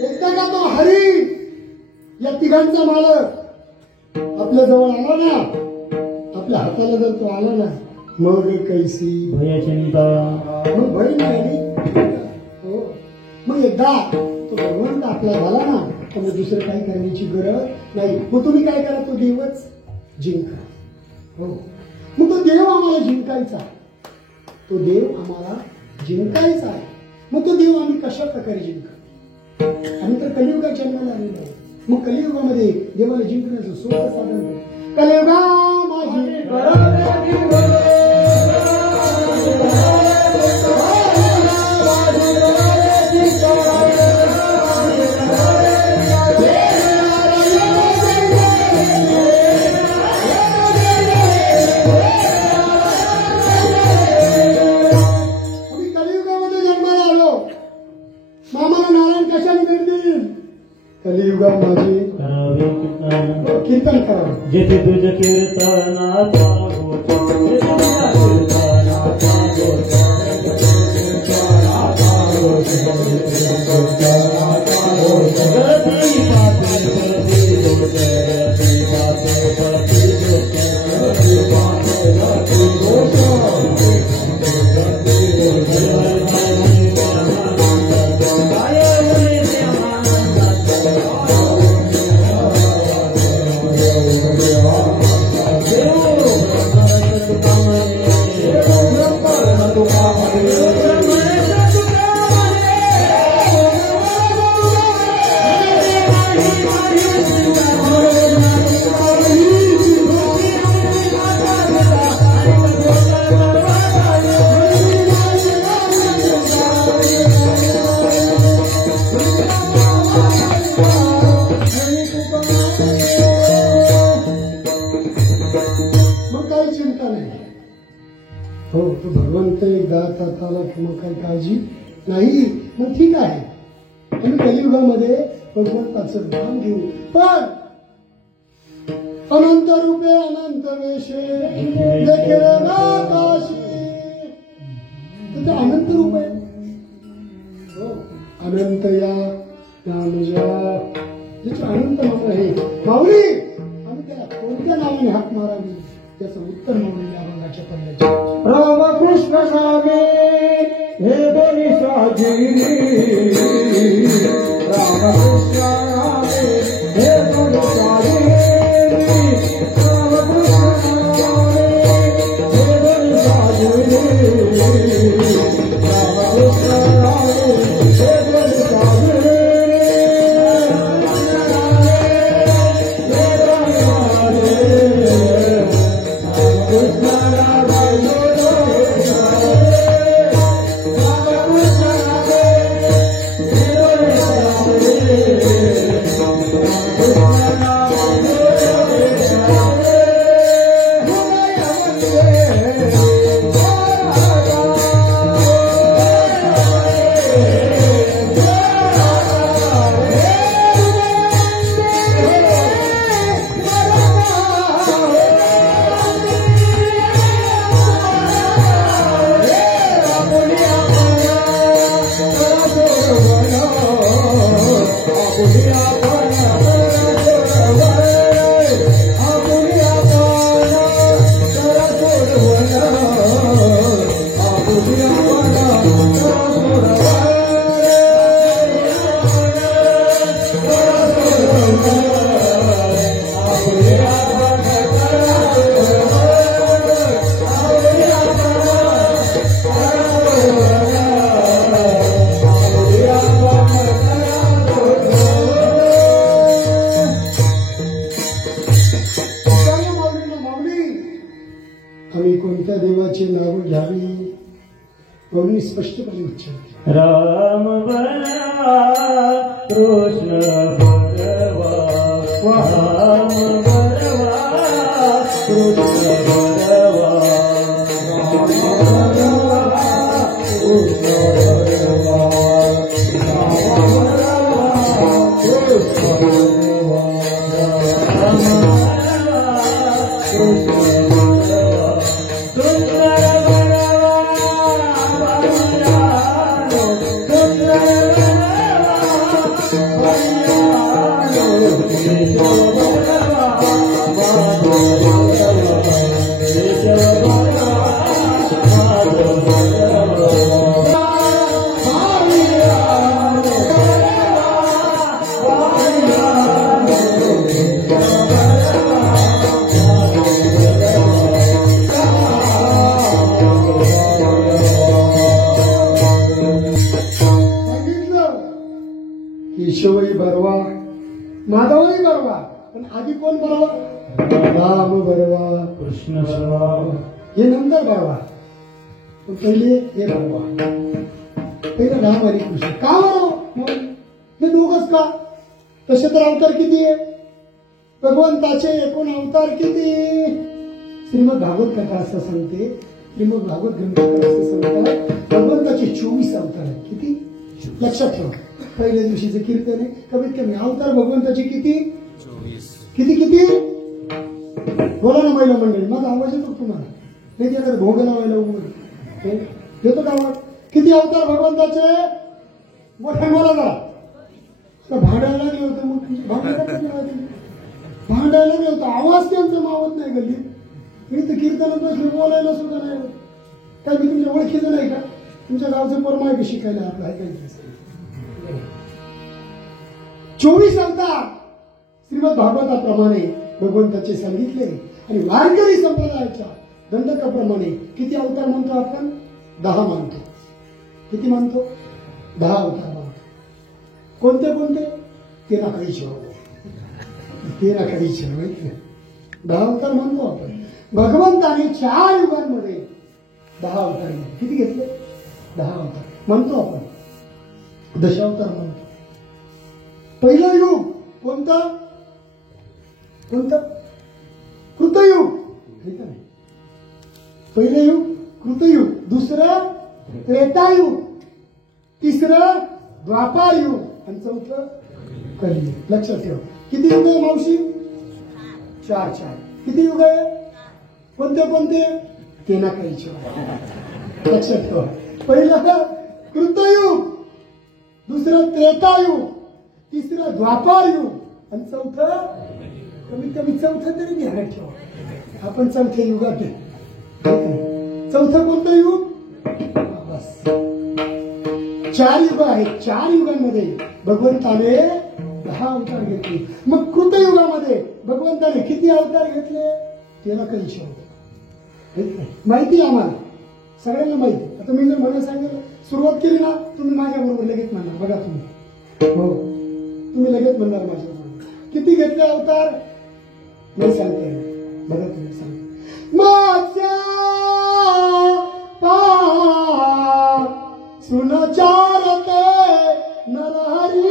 एकदा का तो हरी या तिघांचा मालक आपल्या जवळ आला ना, आपल्या हाताला जर तो आला ना, मग कैसी भयचिंता मग भय नाही. हो, मग एकदा तो भगवंत आपला झाला ना, तर मग दुसरं काही करण्याची गरज नाही. मग तुम्ही काय करा, तो देवच जिंका. हो, मग तो देव आम्हाला जिंकायचा, तो देव आम्हाला जिंकायचा आहे. मग तो देव आम्ही कशा प्रकारे जिंका? आम्ही तर कलियुगात जन्माला आलेलो आहे. मग कलियुगामध्ये देवाला जिंकण्याचं सोपं साधन आहे. कलियुगा माझी कलियुगा माझे कीर्तन करावे. जेथे तुझ कीर्तनाचा हो, तो भगवंत एकदा आला की मग काही काळजी नाही. मग ठीक आहे, आम्ही कलियुगामध्ये भगवंताचं नाम घेऊ. पण अनंत रूपे अनंत वेशे देखील आकाशी, तर अनंत रूप आहे. हो, अनंत या ज्याचं अनंत नाव आहे. माऊली आम्ही त्याला कोणत्या नावाने हाक मारावी त्याचं उत्तर माऊली अभंगाच्या पहिल्याच्या रामकृष्ण स्वामी हे दोन्ही स्वाजी. रामकृष्ण स्वामी हे दोन्ही स्वाजी. रामकृष्ण स्वामी हे दोन्ही स्वाजी. रामकृष्ण स्वामी हे दोन्ही स्वाजी. आम्ही कोणत्या देवाची नाव घ्यावी म्हणून स्पष्टपणे उच्चार केला. राम बलवा कृष्ण बलवा राम बलवा कृष्ण बलवा राम बलवा कृष्ण बलवा राम बलवा कृष्ण बलवा राम बलवा कृष्ण केशवही बरवा माधवही बरवा पण आधी कोण बरवा? राम बरवा कृष्ण बलवा हे नंतर बरवा पण पहिले हे बरवा. पहिले राम आणि कृष्ण का बरवा? हे दोघच का? तसे तर अवतार किती आहे? भगवंताचे एकूण अवतार किती? श्रीमद भागवत कथा असं सांगते, श्रीमद भागवत ग्रंथकार असं सांगतात भगवंताचे 24 अवतार आहेत. किती? लक्षात ठेवा. पहिल्या दिवशीचे कीर्तन आहे. कमीत कमी अवतार भगवंताचे किती? 24. किती किती? बोला ना महिला मंडळी, माझा आवाज येतो तुम्हाला? नाही त्याकडे भोग लावायला उभं येतो का आवाज? किती अवतार भगवंताचे? मोठ्या बोला जरा. भांडायला नाही होतं मग भांडायला नाही होतं. आवाज त्यांचा मावत नाही गल्लीत. मी तर कीर्तनात बसले बोलायला सुद्धा नाही होत. काय मी तुमच्या ओळखीचं नाही का? तुमच्या गावचं पोर माहिती शिकायला आपलं ऐकायचं. 24 अवतार श्रीमद भागवताप्रमाणे भगवंताचे सांगितले आणि वारकरी संप्रदायाच्या दंडकाप्रमाणे किती अवतार म्हणतो आपण? 10 मानतो. किती मानतो? 10 अवतार मानतो. कोणते कोणते? 13 काळीचे 13 काळीचे माहिती नाही. 10 अवतार म्हणतो आपण. भगवंताने 4 युगांमध्ये 10 अवतार घेतले. किती घेतले? 10 अवतार म्हणतो आपण. दशावतार म्हणतो. पहिलं युग कोणतं? कोणतं? कृतयुग. पहिलं युग कृतयुग, दुसरं त्रेतायुग, तिसरं द्वापार युग आणि चौथं कलियुग. लक्षात ठेवा. किती युग आहे मावशी? 4. किती युग आहे? कोणते कोणते? 13 काळीचे. लक्षात ठेवा. पहिलं कृतयुग, दुसरं त्रेतायुग, तिसरं द्वापार युग आणि चौथं कमीत कमी चौथं तरी ध्यानात ठेवा. आपण चौथ्या युगात आहे. चौथं कोणतं युग? बस 4 युग आहेत. 4 युगांमध्ये भगवंताने 10 अवतार घेतले. मग कृतयुगामध्ये भगवंताने किती अवतार घेतले? 13 काळीचे अवतार. माहिती आम्हाला सगळ्यांना माहिती. आता मी जर मला सांगितलं सुरुवात केली ना, तुम्ही माझ्या बरोबर लगेच म्हणणार. बघा तुम्ही, हो तुम्ही लगेच म्हणणार माझ्या बरोबर. किती घेतले अवतार? मी सांगते. बघा तुम्ही सांगते. माझ्या सुनचारते नरहरी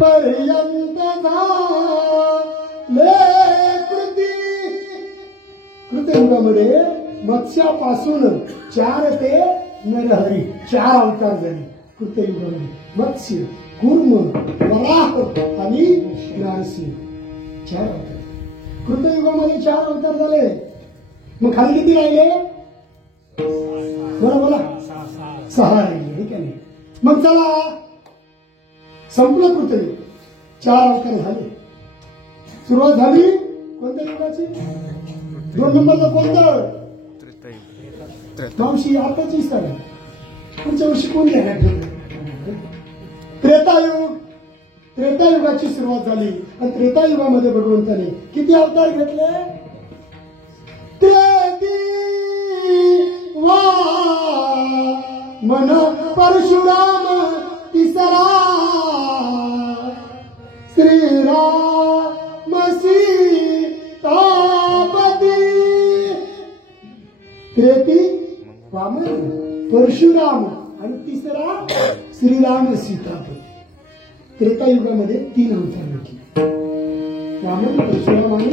पर्यंत झाले कृती. कृतयुगामध्ये मत्स्यापासून 4 ते नरहरी 4 अवतार झाले. कृतयुगामध्ये मत्स्य, कूर्म, वराह आणि नरसिंह 4 अवतार. कृतयुगामध्ये 4 अवतार झाले. मग खाली किती राहिले? बोला बोला. 6 राहिले. ठीक आहे. मग चला संपलं कृतयुग. 4 अवतार झाले. सुरुवात झाली कोणत्या युगाची? 2 नंबरचं कोणतं? मावशी आताची सगळं पुढच्या वर्षी कोण घ्यायला? त्रेतायुग. त्रेतायुगाची सुरुवात झाली आणि त्रेतायुगामध्ये भगवंताने किती अवतार घेतले? मन परशुराम तिसरा श्रीराम सीतापती. त्रेती वामन परशुराम आणि तिसरा श्रीराम सीतापती. त्रेतायुगामध्ये 3 अवतार घेतले. वामन, परशुराम आणि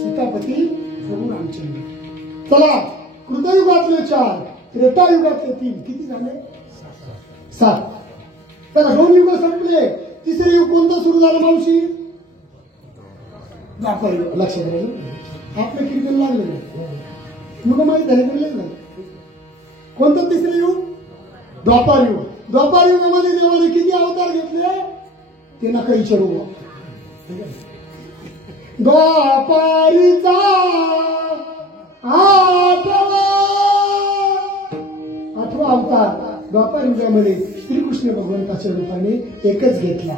सीतापती प्रभू रामचंद्र. चला, कृतयुगातले 4, त्रेतायुगातले 3, किती झाले? 7. तर 2 युग संपले. तिसरे युग कोणतं सुरू झालं मावशी? द्वापर युग. लक्षात राहिलं? आपलं कीर्तन लागले युग माहिती झाले तर नाही. कोणतं तिसरे युग? द्वापर युग. द्वापर युगामध्ये देवाने किती अवतार घेतले ते नका विचारू. द्वापारीचा 8वा अवतार द्वापर युगामध्ये श्रीकृष्ण भगवंताच्या रूपाने एकच घेतला.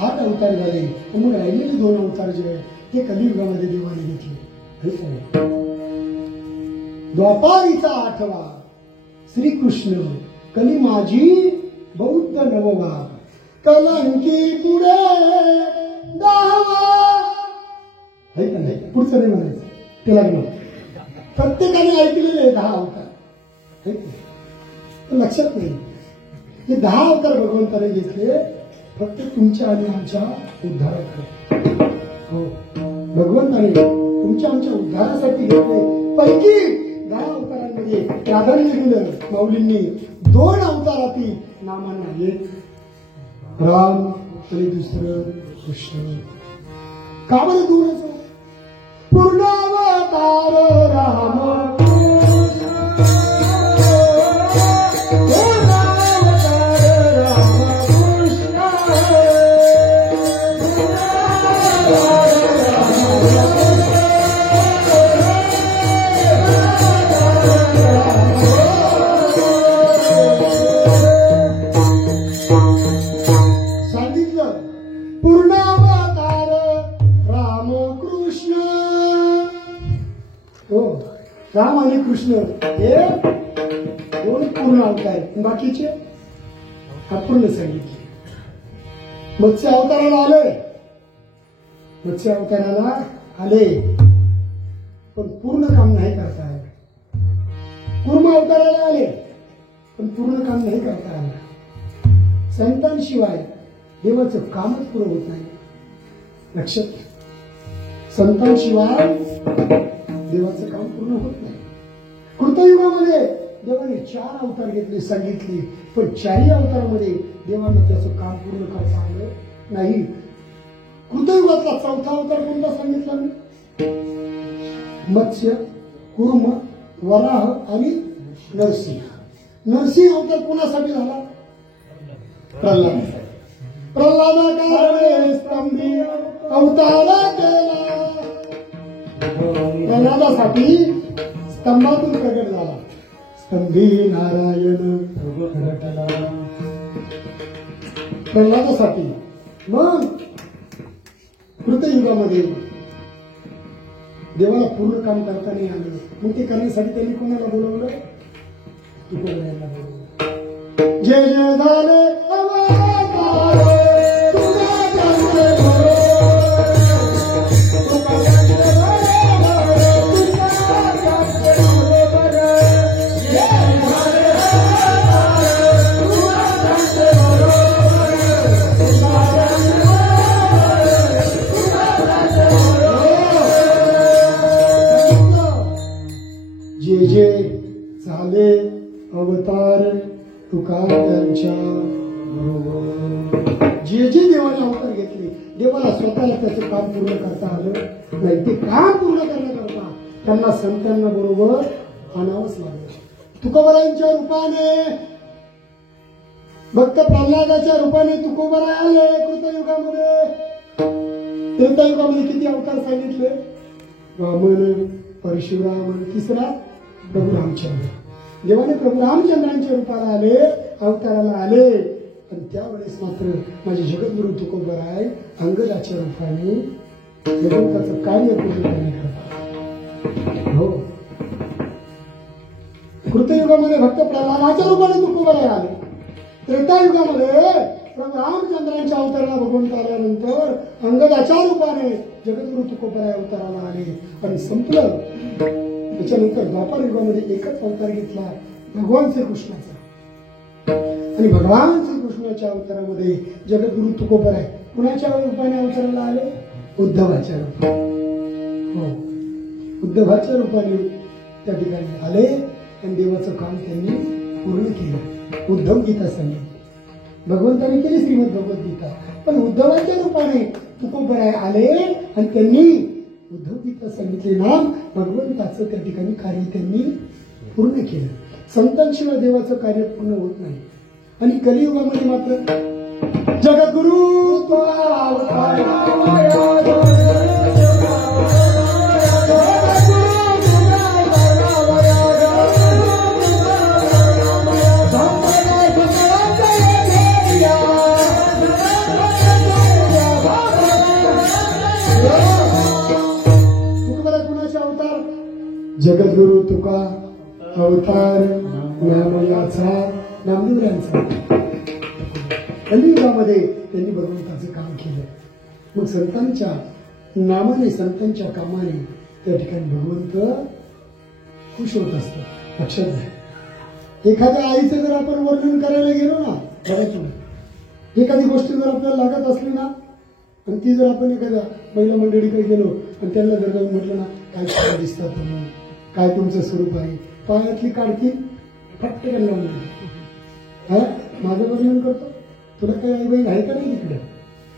8 अवतार झाले. मग राहिलेले 2 अवतार जे आहेत ते कलियुगामध्ये देवाने घेतले. द्वापारीचा 8वा श्रीकृष्ण, कली माझी बौद्ध नववा, कलंकी पुढे 10वा. आहे का नाही? पुढचं नाही म्हणायचं, त्याला म्हणा. प्रत्येकाने ऐकलेले 10 अवतार. लक्षात नाही, हे 10 अवतार भगवंताने घेतले फक्त तुमच्या आणि आमच्या उद्धारासाठी. हो, भगवंताने तुमच्या आमच्या उद्धारासाठी घेतले. पैकी 10 अवतारांमध्ये प्राधान्य दिलं माऊलींनी 2 अवतारातील नामांना. एक राम आणि दुसरं कृष्ण. का बरं दूरच? पूर्णावतार राम, राम आणि कृष्ण हे 2 पूर्ण अवतार. बाकीचे अपूर्ण सांगितले. मत्स्य अवताराला आले पण पूर्ण काम नाही करता आलं. कूर्म अवताराला आले पण पूर्ण काम नाही करता आलं. संतांशिवाय देवाचं कामच पुरं होत नाही. लक्षात, संतांशिवाय देवाचं काम पूर्ण होत नाही. कृतयुगामध्ये देवाने 4 अवतार घेतले सांगितले, पण 4ही अवतारामध्ये देवानं त्याचं काम पूर्ण करता आलं नाही. कृतयुगातला 4था अवतार कोणता सांगितला मी? मत्स्य, कूर्म, वराह आणि नरसिंह. नरसिंह अवतार कोणासाठी झाला? प्रल्हाद. प्रल्हादाकारणे स्तंभी अवतार केला. प्रल्हादासाठी स्तंभातून प्रगट झाला. स्तंभी नारायण प्रगटला. प्रल्हादासाठी. मग कृतयुगामध्ये देवाला पूर्ण काम करता नाही आलं. मग ते करण्यासाठी त्यांनी कोणाला बोलवलं? तुकोबरायांना बोलवलं. जय जय झाले अवतार तुका त्यांच्या बरोबर. जे देवाने अवतार घेतले, देवाला स्वतःला त्याचं काम पूर्ण करता आलं नाही. ते काम पूर्ण करण्याकरता त्यांना संतांना बरोबर आणावंच लागलं. तुकोबरायांच्या रूपाने, भक्त प्रल्हादाच्या रूपाने तुकोबराय आले कृतयुगामध्ये. त्रेतायुगामध्ये किती अवतार सांगितले? वामन, परशुराम, तिसरा प्रभू रामचंद्र. देवाने प्रभू रामचंद्रांच्या रूपाला आले, अवताराला आले. पण त्यावेळेस मात्र माझे जगद्गुरु तुकोबराय अंगदाच्या रूपाने भगवंताचं कार्य पूर्ण करण्याकरता. हो, कृतयुगामध्ये भक्त प्रल्हादाच्या रूपाने तुकोबराय आले. त्रेतायुगामध्ये प्रभू रामचंद्रांच्या अवतरणा भगवंत आल्यानंतर अंगदाच्या रूपाने जगद्गुरु तुकोबराय अवताराला आले आणि संपलं. त्याच्यानंतर द्वापार युगामध्ये एकच अवतार घेतला भगवान श्रीकृष्णाचा. आणि भगवान श्रीकृष्णाच्या अवतारामध्ये जगद्गुरु तुकोबराय कुणाच्या रूपाने अवताराला आले? उद्धवाच्या रूपाने. हो, उद्धवाच्या रूपाने त्या ठिकाणी आले आणि देवाचं काम त्यांनी पूर्ण केलं. उद्धव गीता सांगितली, भगवंताने केली श्रीमद भगवद्गीता, पण उद्धवाच्या रूपाने तुकोबराय आले आणि त्यांनी उद्धव गीता सांगितले. नाम भगवंताचं त्या ठिकाणी कार्य त्यांनी पूर्ण केलं. संतांशिवाय देवाचं कार्य पूर्ण होत नाही. आणि कलियुगामध्ये मात्र जगद्गुरु जगद्गुरु तुका अवतार नामयाचा नामदेवरांचा. कलियुगामध्ये त्यांनी भगवंताचं काम केलं. मग संतांच्या नामाने संतांच्या कामाने त्या ठिकाणी भगवंत खुश होत असतो. लक्षात घ्या, एखाद्या आईचं जर आपण वर्णन करायला गेलो ना, बघा एखादी गोष्ट जर आपल्याला लागत असली ना आणि ती जर आपण एखाद्या महिला मंडळीकडे गेलो आणि त्यांना जर जाऊन म्हटलं ना, काय छान दिसतात तुम्ही, काय तुमचं स्वरूप आहे, पायातली काढतील फटकन लावून माझं वर्णन करतो, तुला काही आई बहीण आहे का नाही तिकडे.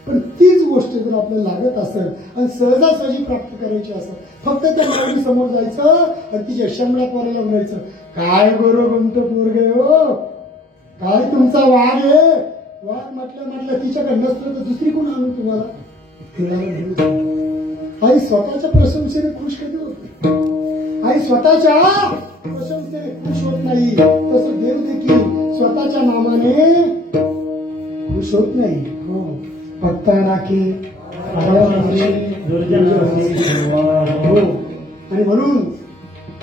पण तीच गोष्ट जर आपल्याला लागत असेल आणि सहजासहजी प्राप्त करायची असेल, फक्त त्या माऊली समोर जायचं आणि तिच्या शमला पोराला म्हणायचं, काय गोरोगंत पोरगे हो, काय तुमचा वाघ आहे. वाघ म्हटलं तिच्याकडे नसतं तर दुसरी कोण आणू तुम्हाला. आई स्वतःच्या प्रशंसेने खुश कधी होते. आई स्वतःच्या प्रशंसेने खुश होत नाही, तसं देव देखील स्वतःच्या नामाने खुश होत नाही. हो, भक्ता राखे हो. आणि म्हणून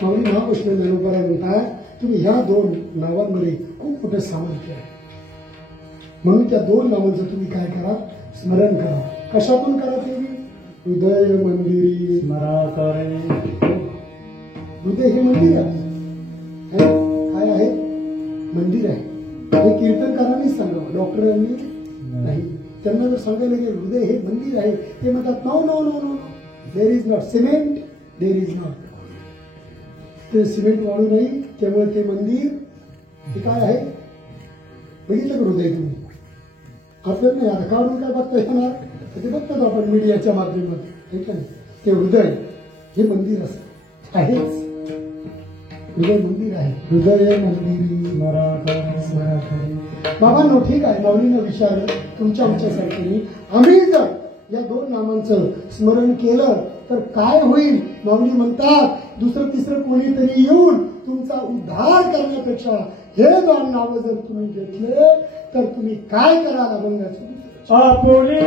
माऊली महाकृष्ण ज्ञानोबराय म्हणतात, तुम्ही ह्या दोन नावांमध्ये खूप मोठं सामर्थ्य आहे. म्हणून त्या दोन नावांचं तुम्ही काय करा, स्मरण करा. कशातून करा ते? हृदय मंदिरी स्मराकरे. हृदय हे मंदिर आहे. काय आहे? मंदिर आहे. हे कीर्तनकारांनी सांगावं, डॉक्टरांनी नाही. त्यांना जर सांगायला गेलं हृदय हे मंदिर आहे, ते म्हणतात no no no no no, there is not cement, there is not. ते सिमेंट वाळू नाही, त्यामुळे ते मंदिर हे काय आहे? बघितलं का हृदय तुम्ही? आपल्याला नाही, आता काढून काय बघता येणार, ते बघतात आपण मीडियाच्या माध्यमातून. ठीक आहे, ते हृदय हे मंदिर असं आहेच. हृदय मंदिर आहे. हृदय मंदिरी स्मराकरे. बाबांनो, ठीक आहे, माऊलीनं विचारलं तुमच्या आमच्यासारखी, आम्ही जर या दोन नामांचं स्मरण केलं तर काय होईल? माऊली म्हणतात, दुसरं तिसरं कोणीतरी येऊन तुमचा उद्धार करण्यापेक्षा हे दोन नावं जर तुम्ही घेतले तर तुम्ही काय कराल? अभंगाचं आपुले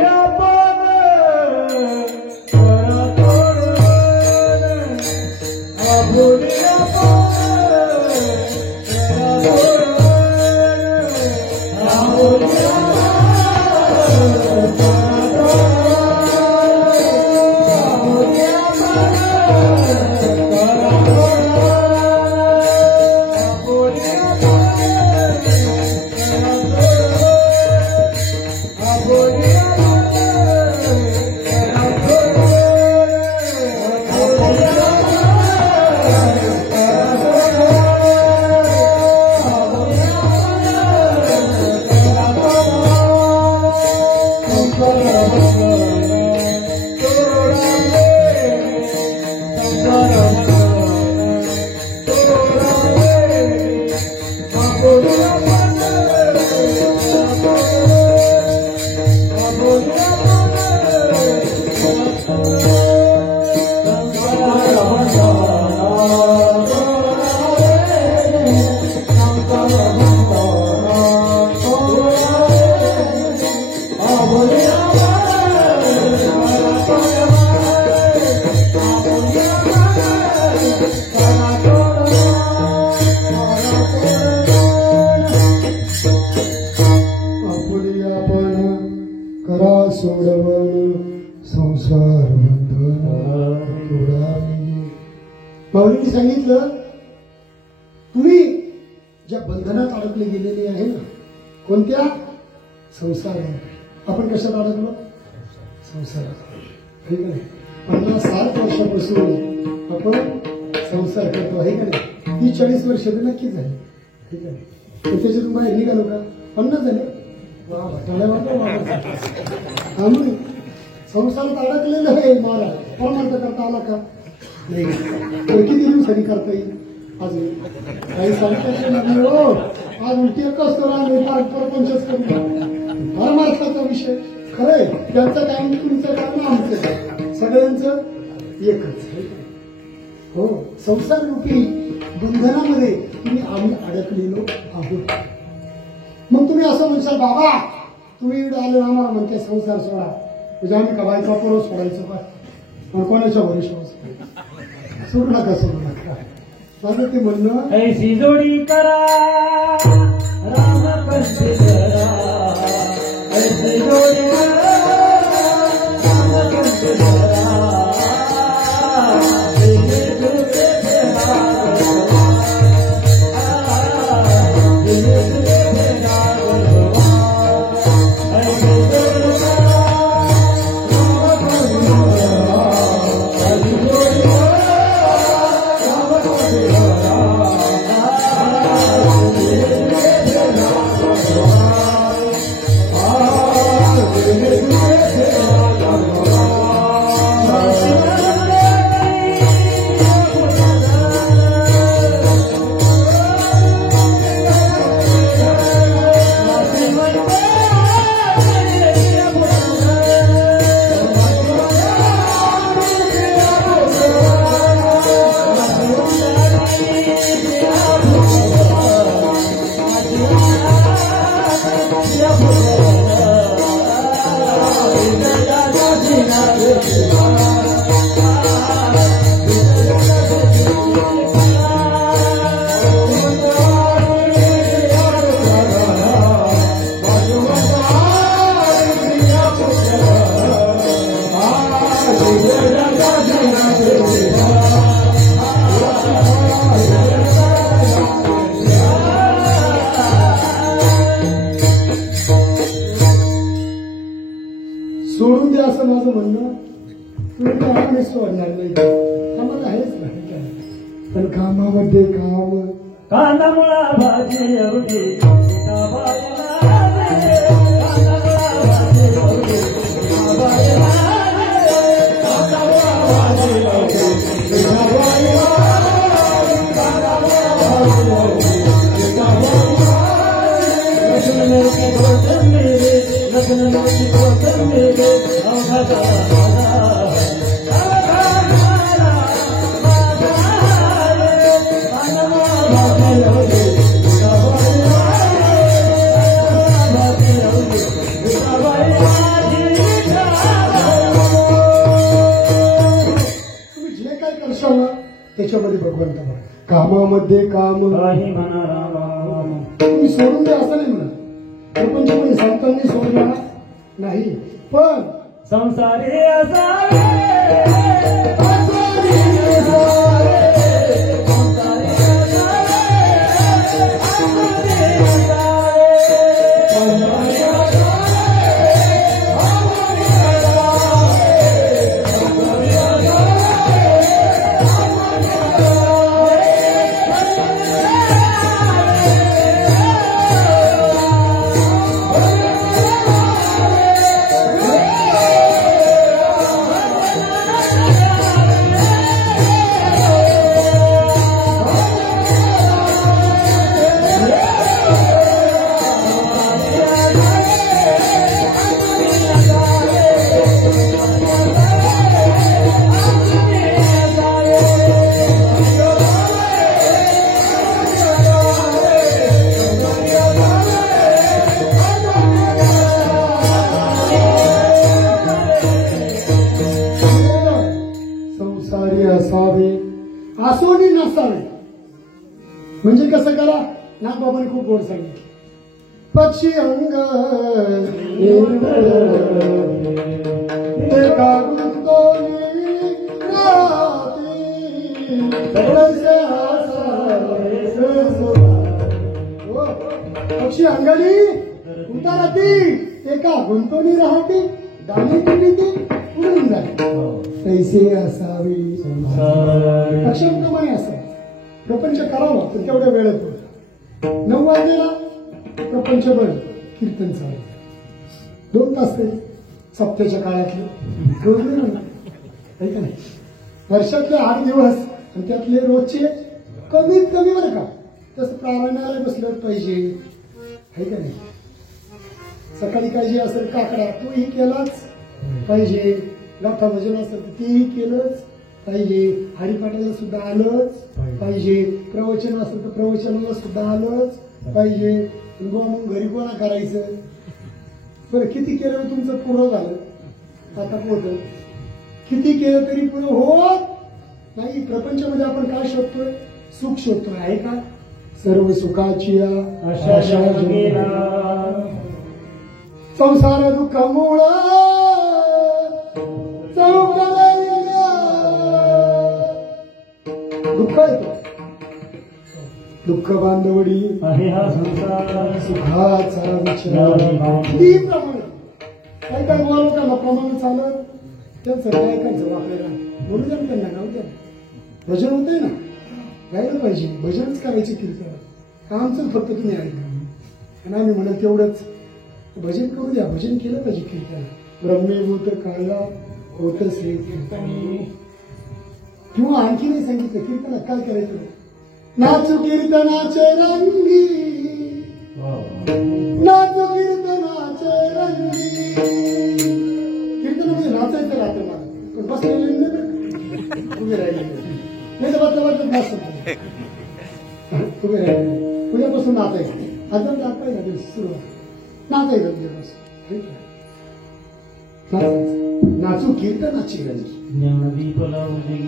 माऊलींनी सांगितलं तुम्ही ज्या बंधनात अडकले गेलेले आहे ना, कोणत्या? संसारात. आपण कशात अडकलो? संसारात. ठीक आहे. 50-60 वर्षापासून आपण संसार करतो आहे का नाही? ही 40 वर्ष तर नक्कीच आहे. ठीक आहे. त्याच्यातून बाहेर निघालो का? 50 झाले. वा आम्ही संसारात अडकलेलं आहे. मला परमार्थ करता आला का? नाही. तर किती दिवसांनी करता येईल? अजून काही सांगता नाही हो. आज उलटी एकच करा आम्ही परपंचच करू. परमार्थाचा विषय खरंय. त्यांचं काम तुमचं काम आमचं काम, सगळ्यांचं एकच. हो, संसार रूपी बंधनामध्ये आम्ही अडकलेलो आहोत. मग तुम्ही असं म्हणशाल बाबा तुम्ही आले आम्हाला म्हणते संसार सोडा, म्हणजे आम्ही कवायचा पुरो सोडायचं का? आणि कोणाच्या भरोशावर सोडू नका, सोडू नका. माझं ते म्हणणं ऐसी जोडी करा राम कंठी करा, ऐसी जोडी करा राम कंठी करा. सोडून द्या असं माझं म्हणणं. तुम्ही कामाने सोडणार नाही, आम्हाला हेच नाही. पण कामामध्ये काम कांदा मुळा भाजी एवढी त्याच्यामध्ये भगवंत बघा. कामामध्ये काम काही म्हणा राम. तुम्ही सोडून द्या असं नाही म्हणा. प्रपंच कोणी सांगताना सोडला नाही, पण संसारी असावे आसोनी नसावे. म्हणजे कसं करा? नागबाबांनी खूप गोड सांगितलं. पक्षी अंग एका गुंतोनी राती जशी अंगली उतारती एका गुंतवणी राहती दाणे टिपीती उडून जाते तैसे असावे संसार अक्षरप्रमाणे असावे प्रपंच करावा पण तेवढ्या वेळेत होता 9 वाजलेला प्रपंच बंद कीर्तन चालू 2 तास तरी सप्त्याच्या काळातले रोज नाही का नाही वर्षातले 8 दिवस आणि त्यातले रोजचे कमीत कमी बरं का तसं प्राणायामाला बसलं पाहिजे आहे का नाही सकाळी काय जे असेल काकडा तोही केलाच पाहिजे गाथा भजन असेल तर तेही केलंच पाहिजे हरिपाठाला सुद्धा आलंच पाहिजे प्रवचन असेल तर प्रवचनाला सुद्धा आलंच पाहिजे मग घरी कोणा करायचं बरं किती केलं तुमचं पूर्ण झालं आता होतं किती केलं तरी पूर्ण होत नाही प्रपंचामध्ये आपण काय शोधतोय सुख शोधतोय आहे का सर्व सुखाची आशा गेला संसार दुःखामुळ दुःख येतो दुःख बांधवडी आहे हा संसार सुखाचा विचार किती प्रमाण काय काय लोकांना प्रमाण चालत त्यांचं काय ऐकायचं आपल्याला बोलू द्या त्यांना गाव द्या भजन होतंय ना गायला पाहिजे भजनच करायचे कीर्तन आमचंच फक्त तुम्ही ऐका आणि आम्ही म्हणत तेवढंच भजन करू द्या भजन केलं पाहिजे कीर्तन ब्रह्मीभूत काळला होत श्री कीर्तनी किंवा आणखी नाही सांगितलं कीर्तनात काय करायचं नाचू कीर्तनाचे रंगी नाचू कीर्तनाचे रंगी कीर्तन म्हणजे नाचायचं राहतं मला पण बसलेले नाही उभे राहिले नाही तर बसलं वाटत बसत उभे राहिले उद्यापासून नाचायचं अजून दाखवाय ना सुरुवात नाचायचं उद्यापासून नाचू कीर्तनाची रंगी ज्ञानदीप लावली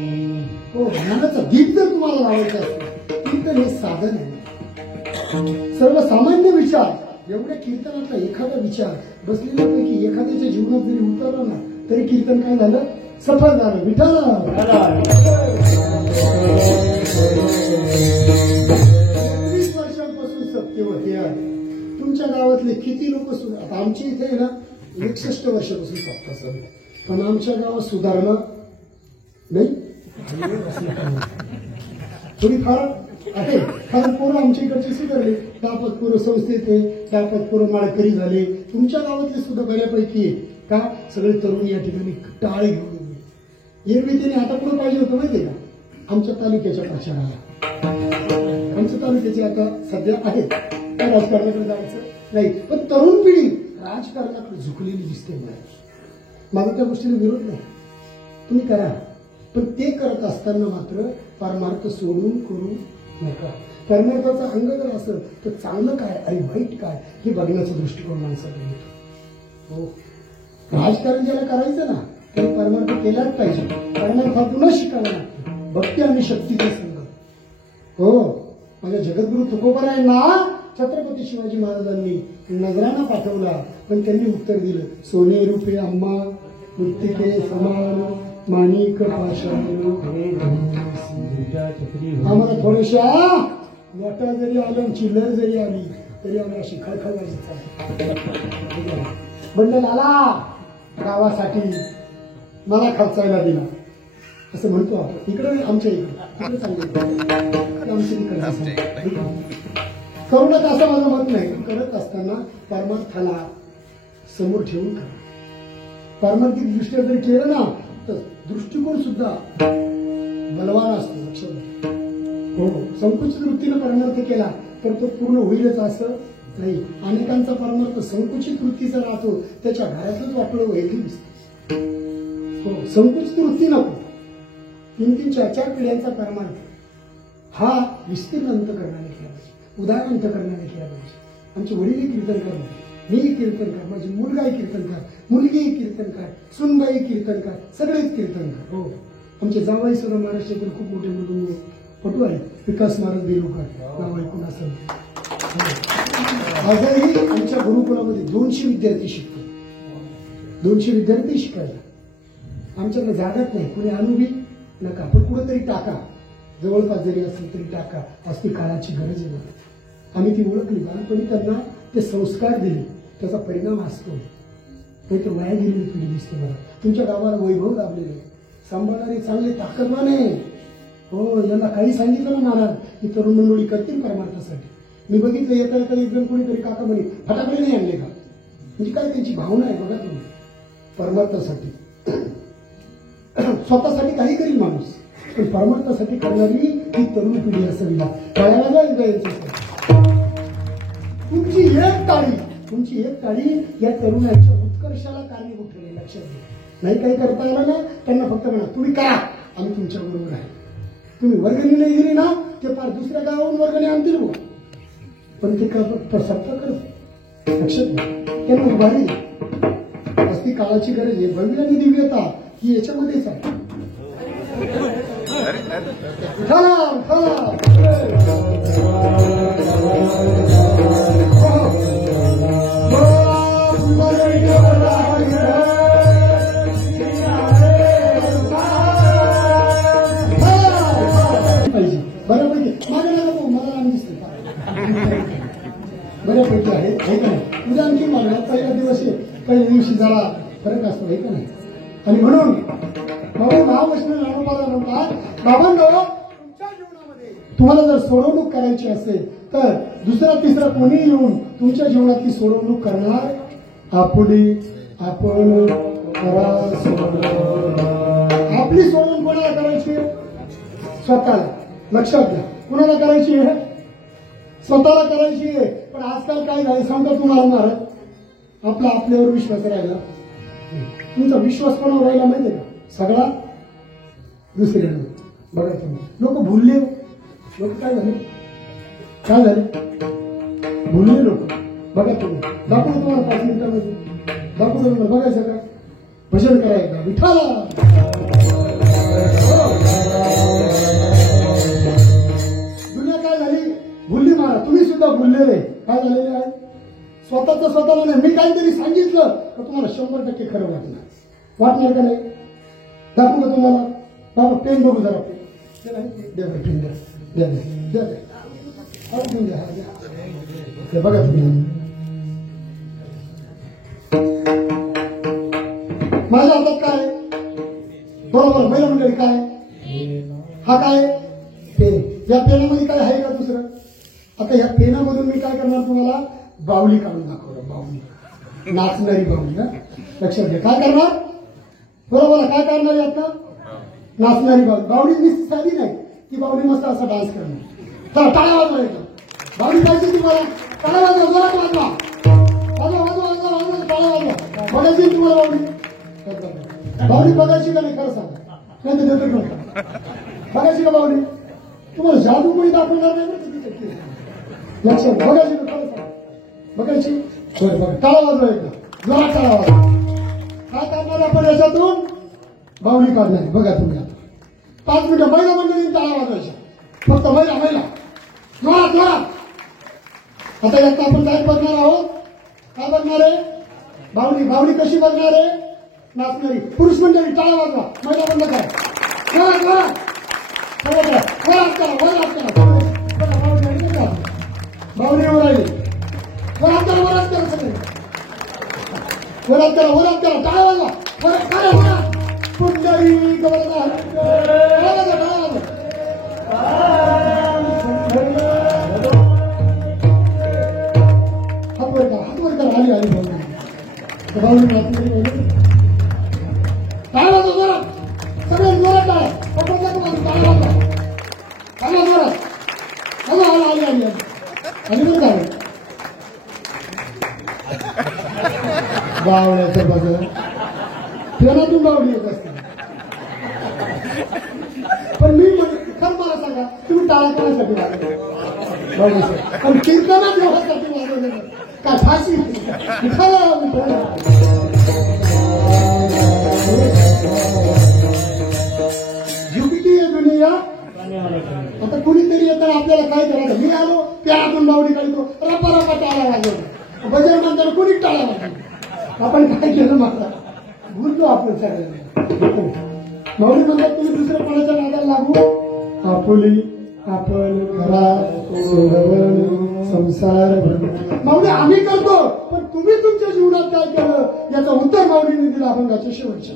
हो ज्ञानाचा दीप जर तुम्हाला लावायचा असेल कीर्तन हे साधन आहे सर्वसामान्य विचार एवढ्या कीर्तनातला एखादा विचार बसलेल्यापैकी एखाद्याच्या जीवनात जरी उतरला ना तरी कीर्तन काय झालं सफल झालं विठ्ठल 20 वर्षांपासून सत्यवती आहे तुमच्या गावातले किती लोक आता आमच्या इथे आहे ना 61 वर्षापासून सत्ता चालू पण आमच्या गावात सुधारणा नाही थोडी फार आहे कारण पोरं आमच्या इकडचे सुधारले 10 पोरं संस्थेत आहे 10 पोरं माळकरी झाले तुमच्या गावातले सुद्धा बऱ्यापैकी आहे का सगळे तरुण या ठिकाणी टाळ घेऊन उभे एरवी त्याने आता कुठं पाहिजे होतं माहितीये का आमच्या तालुक्याच्या प्रचाराला आमच्या तालुक्याचे आता सध्या आहेत त्या राजकारणाकडे जायचं नाही पण तरुण पिढी राजकारणाकडे झुकलेली दिसते मला त्या गोष्टीला विरोध नाही तुम्ही करा पण ते करत असताना मात्र परमार्थ सोडून करू नका परमार्थाचा अंग जर असेल तर चांगलं काय आणि वाईट काय हे बघण्याचा दृष्टिकोन माणसाकडे येतो हो राजकारण ज्याला करायचं ना त्याने परमार्थ केलाच पाहिजे परमार्थातूनच शिकायला लागतं भक्ती आणि शक्तीचा संघ हो माझ्या जगद्गुरु तुकोबारायांना छत्रपती शिवाजी महाराजांनी नजराना पाठवला पण त्यांनी उत्तर दिलं सोने रुपये अम्मा मृत्तिके समान माणिक पाषाण आम्हाला थोड्याशा नोटा जरी आलं चिल्लर जरी आली तरी आम्ही अशी खळखळ बंडल आला गावासाठी मला खर्चायला दिला असं म्हणतो आपण इकडे आमच्या इकडे चांगलं आमच्या इकडे करूनच असं माझं मत नाही करत असताना परमार्थाला समोर ठेवून करा पारमार्थिक दृष्ट्या जरी केलं ना तर दृष्टिकोन सुद्धा बलवान असतो लक्षात हो संकुचित वृत्तीने परमार्थ केला तर तो पूर्ण होईलच असं नाही अनेकांचा परमार्थ संकुचित वृत्तीचा राहतो त्याच्या घरातच वाटलं व्हायला दिसत हो संकुचित वृत्ती नको 3-3, 4-4 पिढ्यांचा परमार्थ हा विस्तीर्ण अंतकरणाने केला पाहिजे उदार अंतकरणाने केला पाहिजे आमचे वडीलही कीर्तनकार मी कीर्तनकार माझी मुलगाही कीर्तनकार मुलगीही कीर्तनकार सुनबाई कीर्तनकार सगळेच कीर्तनकार हो आमचे जावई सुद्धा महाराष्ट्रातील खूप मोठे मोठे पटू आहेत विकास महाराज बेलुकर नाव ऐकून असेल आजही आमच्या गुरुकुलामध्ये 200 विद्यार्थी शिकतो 200 विद्यार्थी शिकायला आमच्याकडे जागाच नाही कुणी आणूबी नका पण कुठेतरी टाका जवळपास जरी असेल तरी टाका आज ती काळाची गरज आहे आम्ही ती ओळखली लहानपणी त्यांना ते संस्कार दिले त्याचा परिणाम असतो. नाही तर वाया गेलेली पिढी दिसते मला. तुमच्या गावाला वैभव लाभलेलं सांभाळणारे चांगले ताकदवान आहे. हो, यांना काही सांगितलं ना महाराज की तरुण मंडळी करतील परमार्थासाठी. मी बघितलं येता येता एक जण कोणीतरी काका म्हणे फटाकडे नाही आणले का. म्हणजे काय त्यांची भावना आहे बघा तुम्ही. परमार्थासाठी स्वतःसाठी काही करील माणूस, पण परमार्थासाठी करणारी ही तरुण पिढी असावी. कळायला जायचं. तुमची एक ताळी या तरुणाच्या उत्कर्षाला कारणीभूत ठरेल. लक्षात घ्या. नाही काही करता आलं ना त्यांना फक्त म्हणा तुम्ही करा, आम्ही तुमच्या बरोबर आहे. तुम्ही वर्गणी नाही दिली ना ते फार दुसऱ्या गावाहून वर्गणी आणतील बघ, पण ते सत्ता करत. लक्षात घ्या. त्यांना उभारी असती काळाची गरज आहे. भव्य आणि दिव्यता ही याच्यामध्येच आहे. बऱ्यापैकी माझ्या मला मला राम दिसते बऱ्यापैकी आहे का नाही. उद्या आणखी मागण्या पहिला दिवस आहे, पहिल्या दिवशी जरा फरक असतो आहे का नाही. आणि म्हणून बाबा महावैष्णव ज्ञानोबाला म्हणतात बाबांनो तुमच्या जीवनामध्ये तुम्हाला जर सोडवणूक करायची असेल तर दुसरा तिसरा कोणी येऊन तुमच्या जीवनातली सोडवणूक करणार आपली आपण करा. आपली सोडवणूक कोणाला करायची? स्वतःला. लक्षात घ्या. कुणाला करायची आहे? स्वतःला करायची आहे. पण आजकाल काय झालं सांगता तुम्हाला महाराज, आपला आपल्यावर विश्वास राहिला. तुमचा विश्वास कोणावर राहिला माहितीये का? सगळा दुसऱ्यांवर. बघा तुम्ही लोक भुलले. लोक काय झाले भुलले लोक. बघा तुम्ही दाखवू तुम्हाला 5 मिनिटांमध्ये दाखवू तुम्हाला. बघायचं का? भजन करायचं विठाला. भुलली मारा. तुम्ही सुद्धा भुललेले काय झालेले आहे? स्वतःला नाही. मी काहीतरी सांगितलं तर तुम्हाला 100% खरं वाटणार का नाही? दाखवू का तुम्हाला? बाबा पेन बघू जरा. पेन द्या. बघा तुम्ही माझ्या हातात काय बरोबर महिला मंडळी काय हा काय पेन. या पेनामध्ये काय आहे का दुसरं? आता या पेनामधून मी काय करणार तुम्हाला बाहुली काढून दाखवणार. बाहुली नाचणारी बाहुली. लक्षात घ्या. काय करणार? बरोबर काय करणार आहे आता? नाचणारी बाहुली. बाहुली नुसती साधी नाही ती बाहुली मस्त असा डान्स करणार. चला टाळ्या वाजवा एकदम. बाहुली पाहिजे तुम्हाला. टाळ्या वाजवा जोरात वाजवा. टाळ्या वाजवा. बघायची तुम्हाला बाहुली. बाहुली बघायची का नाही खरं सांगा. नाही तर देतो नका. बघायची का बाहुली? तुम्हाला जादू कोणी दाखवणार नाही. लक्षात बघायची का खरं सांगा. बघायची. बघा टाळा वाजवा एकदा जोरात टाळा वाजवा. काय करणार आपण याच्यातून? बाहुली काढणार. बघा तुम्ही आता 5 मिनिटं महिला मंडळीने टाळा वाजवायच्या. फक्त महिला जोरात. आता यात आपण काय बघणार आहोत? काय बघणार आहे? बाहुली कशी बघणार आहे? नाचणारी. पुरुष मंडळी टाळा वाजवा. महिला बंद करा. जोरात बाहुलीवर राहिली. वरात करा सगळे. वरात करा टाळा वाजवा. पुंडरी हातवर करा. आली बाहुली टाळा वाजवा जोरात. सगळे जोरात टाळा. टाळा जोरात. आली बरं काय बावण्याचं बघ पेनातून बावली येत असते. पण मी खरं मला सांगा तुम्ही टाळा करण्यासाठी वाजवले पण कीर्तनात व्यवस्थासाठी वाजवले का फाशी जीव किती आहे दुनिया. आता कुणीतरी येताना आपल्याला काय करायचं? मी आलो पेनातून बावडी काढतो रपा टाळा वाजवतो. बजर म्हणताना कुणी टाळा वाजवतो. आपण काय केलं माझा भूलतो आपण सगळ्यांना. माऊली म्हणतात तुम्ही दुसऱ्या कोणाच्या नादाला लागू. आपुली आपण घरात सोडवण संसार माऊली आम्ही करतो, पण तुम्ही तुमच्या जीवनात काय केलं याचं उत्तर माऊलीने दिलं अभंगाच्या शेवटच्या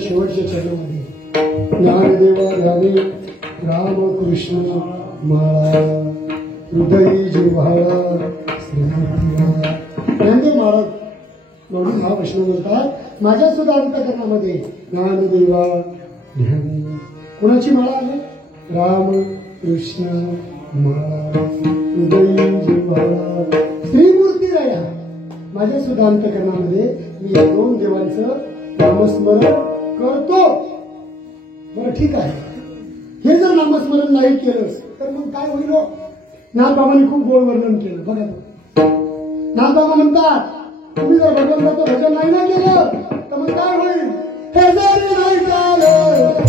शेवटच्या चरणामध्ये ज्ञानदेवा रामे रामकृष्ण माळा हृदयी जिव्हाळा श्रीमती ज्ञानदेव महाराज म्हणून हा प्रश्न बोलतात माझ्या सुद्धा अंतकरणामध्ये ज्ञानदेवा ध्यान कोणाची माळा आहे राम कृष्ण माळा हृदयी जिव्हाळा श्रीमूर्ती राया माझ्या सुद्धा अंतकरणामध्ये मी या दोन देवांचं नामस्मरण करतो. बरं ठीक आहे, हे जर नामस्मरण नाही केलं तर मग काय होईल? नाथबाबांनी खूप गोड वर्णन केलं बघा. नाथबाबा म्हणतात तुम्ही जर भगवंताचं भजन नाही ना केलं तर मग काय होईल? हे जरी नाही झालं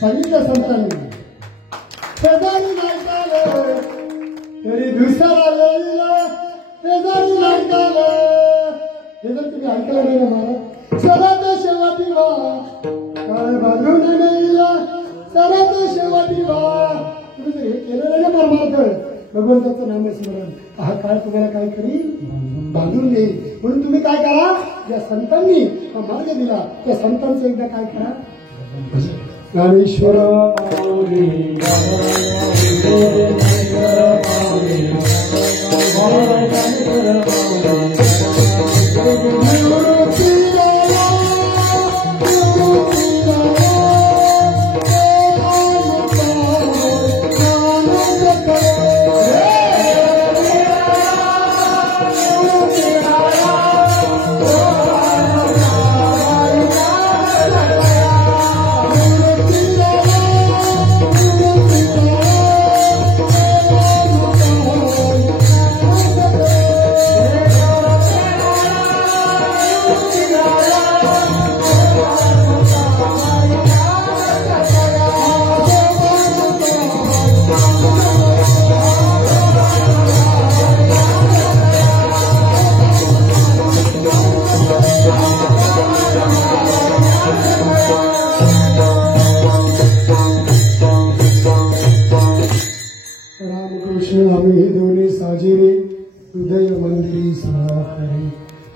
सांगितलं संतांनी शेजारी लायकालं तरी दुसरा वेळीला शेजारी लायकालं हे जर तुम्ही ऐकलं नाही ना महाराज सरात शेवटी वा काळ बांधून नेला सरात शेवटी वा तुम्ही जर हे केलं नाही ना परमार्थ भगवंताचं नामस्मरण हा काळ तुम्हाला काय करील बांधून देईल म्हणून तुम्ही काय करा या संतांनी हा मार्ग दिला त्या संतांचं एकदा काय करा ज्ञानेश्वर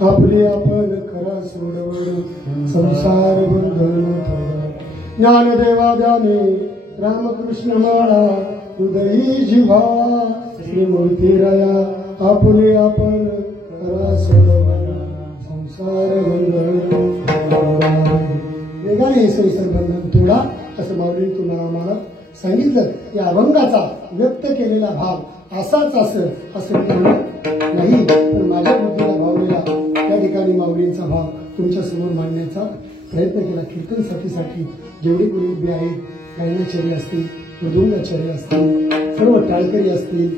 आपले आपण करा सोडवड संसार बंधन ज्ञानदेवा द्याने रामकृष्ण माळा हृदयी जिव्हा श्रीमूर्ती राया आपले आपण करा सोडवड संसार बंधन वेगाने हे संसार बंधन तोडा असं माऊली तुम्हाला आम्हाला सांगितलं. या अभंगाचा व्यक्त केलेला भाव असाच असं नाही पण माझ्या बुद्धीला भावलेला त्या ठिकाणी माऊलींचा भाव तुमच्या समोर मांडण्याचा प्रयत्न केला. कीर्तन सतीसाठी जेवढी कोणी उभी आहेत गायनाचार्य असतील मृदुंगाचार्य असतील सर्व टाळकरी असतील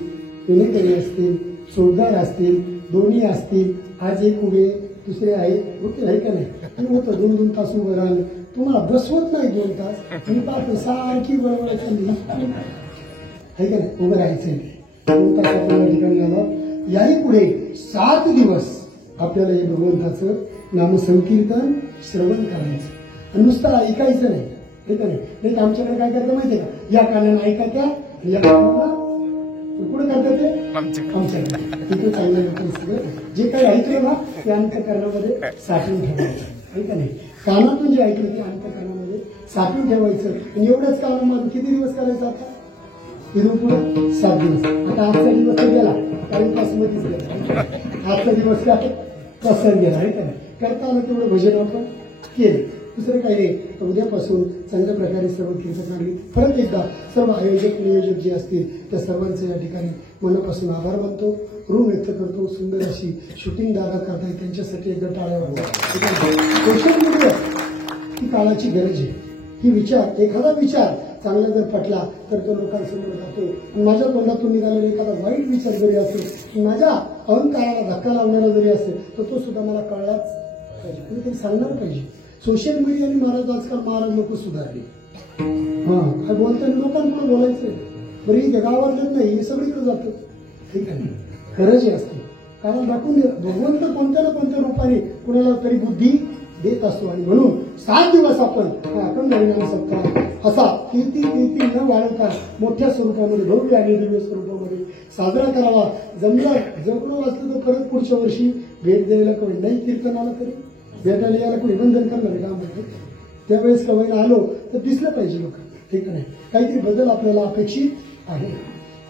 विनेकरी असतील चोरदार असतील दोन्ही असतील आज एक उभे दुसरे आहेत होते आहे का नाही तुम्ही होतं 2-2 तास उभं राहिलं तुम्हाला बसवत नाही 2 तास मी पाहतो सारखी बरोबर चालली आहे का नाही उभं राहायचंय 2 तास आपल्याला ठिकाणी आलं. याही पुढे 7 दिवस आपल्याला हे भगवंताचं नामसंकीर्तन श्रवण करायचं आणि नुसतं ऐकायचं नाही हे का नाही आमच्याकडे काय करतं माहितीये का या कानानं ऐकायच्या आणि या कानाला कुठे करतात ते आमच्याकडे तिथे चांगलं लोक सगळं जे काही ऐकलं ना ते अंतःकरणामध्ये साठवून ठेवायचं आहे का नाही. कानातून जे ऐकलं ते अंतःकरणामध्ये साठवून ठेवायचं आणि एवढंच काम माझं किती दिवस करायचं आता इथून पुढे 7 दिवस. आता आजचा दिवस तर गेला काही तासमध्येच गेला आजचा दिवस काय प्रसन्न गेला आहे का नाही. करता आलं तेवढं भजन आपण केलं दुसरं काही नाही. उद्यापासून चांगल्या प्रकारे सर्व कीर्तनांनी परत एकदा सर्व आयोजक नियोजक जे असतील त्या सर्वांचे या ठिकाणी मनापासून आभार मानतो ऋण व्यक्त करतो. सुंदर अशी शूटिंग दादा करताय त्यांच्यासाठी एकदा टाळ्या वाजवा. सोशल मीडिया ही काळाची गरज आहे. ही विचार एखादा विचार चांगला जर पटला तर तो लोकांसमोर जातो. माझ्या तोंडातून निघालेला एखादा वाईट विचार जरी असेल माझ्या अहंकाराला धक्का लावणारा जरी असेल तर तो सुद्धा मला कळलाच पाहिजे कुणीतरी सांगणार पाहिजे. सोशल मीडियाने महाराज आजकाल महाराज लोक सुधारले काय बोलताना लोकांपुढे बोलायचंय बरं ही गावातच नाही हे सगळीकडे जातं ठीक आहे गरज असते कारण दाखवून दे भगवंत कोणत्या ना कोणत्या रूपाने कुणाला तरी बुद्धी देत असतो आणि म्हणून 7 दिवस आपण अखंड हरिनाम सप्ताह असा कीर्ती न वाढवता मोठ्या स्वरूपामध्ये भव्य आणि दिव्य स्वरूपामध्ये साजरा करावा. जमलं जगणं वाचलं तर परत पुढच्या वर्षी भेट द्यायला कोणी नाही कीर्तनाला तरी भेटायला यायला कोणी बंधन करणार का म्हणजे त्यावेळेस कवायला आलो तर दिसलं पाहिजे लोक ठीक नाही काहीतरी बदल आपल्याला अपेक्षित आहे.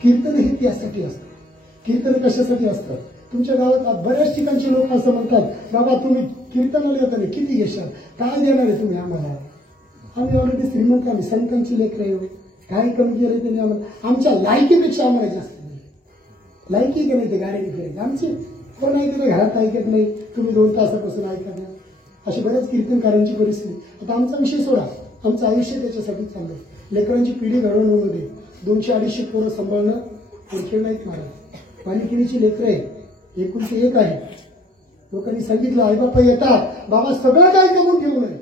कीर्तन हे त्यासाठी असतं. कीर्तन कशासाठी असतं तुमच्या गावात बऱ्याच ठिकाणचे लोक असं म्हणतात बाबा तुम्ही कीर्तनाला येता नाही किती घेशाल काय देणार आहे तुम्ही आम्हाला आम्ही ऑलरेडी श्रीमंत आम्ही संतांची लेकर आहे काय कमी केलं त्यांनी आम्हाला आमच्या लायकीपेक्षा आम्हाला जास्त नाही लायकी का नाही ते गाडी करायची आमची कोण ऐकलं घरात ऐकत नाही तुम्ही 2 तासापासून ऐकत नाही अशी बऱ्याच कीर्तनकारांची परिस्थिती. आता आमचा विषय सोडा आमचं आयुष्य त्याच्यासाठी चाललंय. लेकरांची पिढी घडवण्यामध्ये 200-250 पोरं सांभाळणं ओळखेल नाहीत महाराज. वाणिकिनीची लेकरं आहे एकुलती एक आहे. लोकांनी सांगितलं आई बापा येतात बाबा सगळं काय कमवून ठेवू नये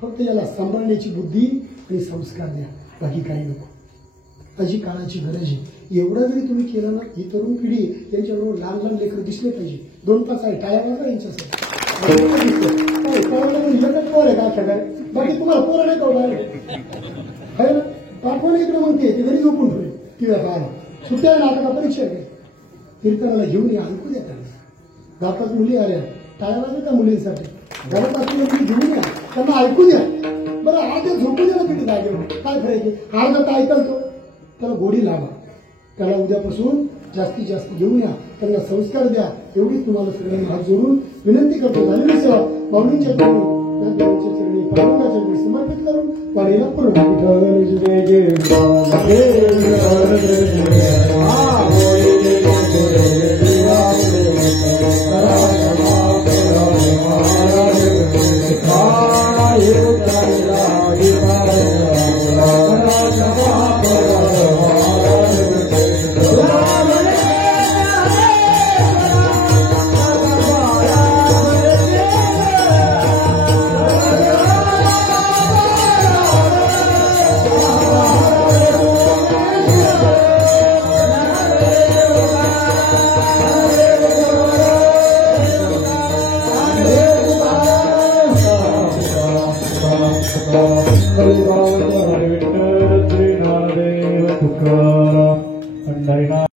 फक्त याला सांभाळण्याची बुद्धी आणि संस्कार द्या, बाकी काही नको. अशी काळाची गरज आहे. एवढं जरी तुम्ही केलं ना, ही तरुण पिढी यांच्याबरोबर लहान लहान लेकरं दिसले पाहिजे. 2-5 आहे टाळ्या वाजवा यांच्यासाठी. पोर आहे का सगळ्या, बाकी तुम्हाला पोरं नाही कळणार आहे ना. पाठवण इकडे म्हणते ते घरी झोपून ठेवले किंवा पाहा सुट्ट्या नाटका परीक्षा घे, कीर्तनाला घेऊन या, ऐकू द्या त्यांना. गावात मुली आल्या, टाळ्या वाजल्या त्या मुलींसाठी. घरात असलेल्या मुली घेऊन या, त्यांना ऐकू द्या. बरं आज झोपू द्या ना किती जागेवर, काय करायचे. अर्धा तर ऐकलतो, त्याला गोडी लावा. त्याला उद्यापासून जास्तीत जास्त घेऊन या, त्यांना संस्कार द्या. एवढीच तुम्हाला सगळ्यांना हात जोडून विनंती करतो. झालेली सेवा माऊलींच्या चरणी, त्या देवाच्या चरणी, पांडुरंगाच्या चरणी समर्पित करून वाणीला पूर्ण.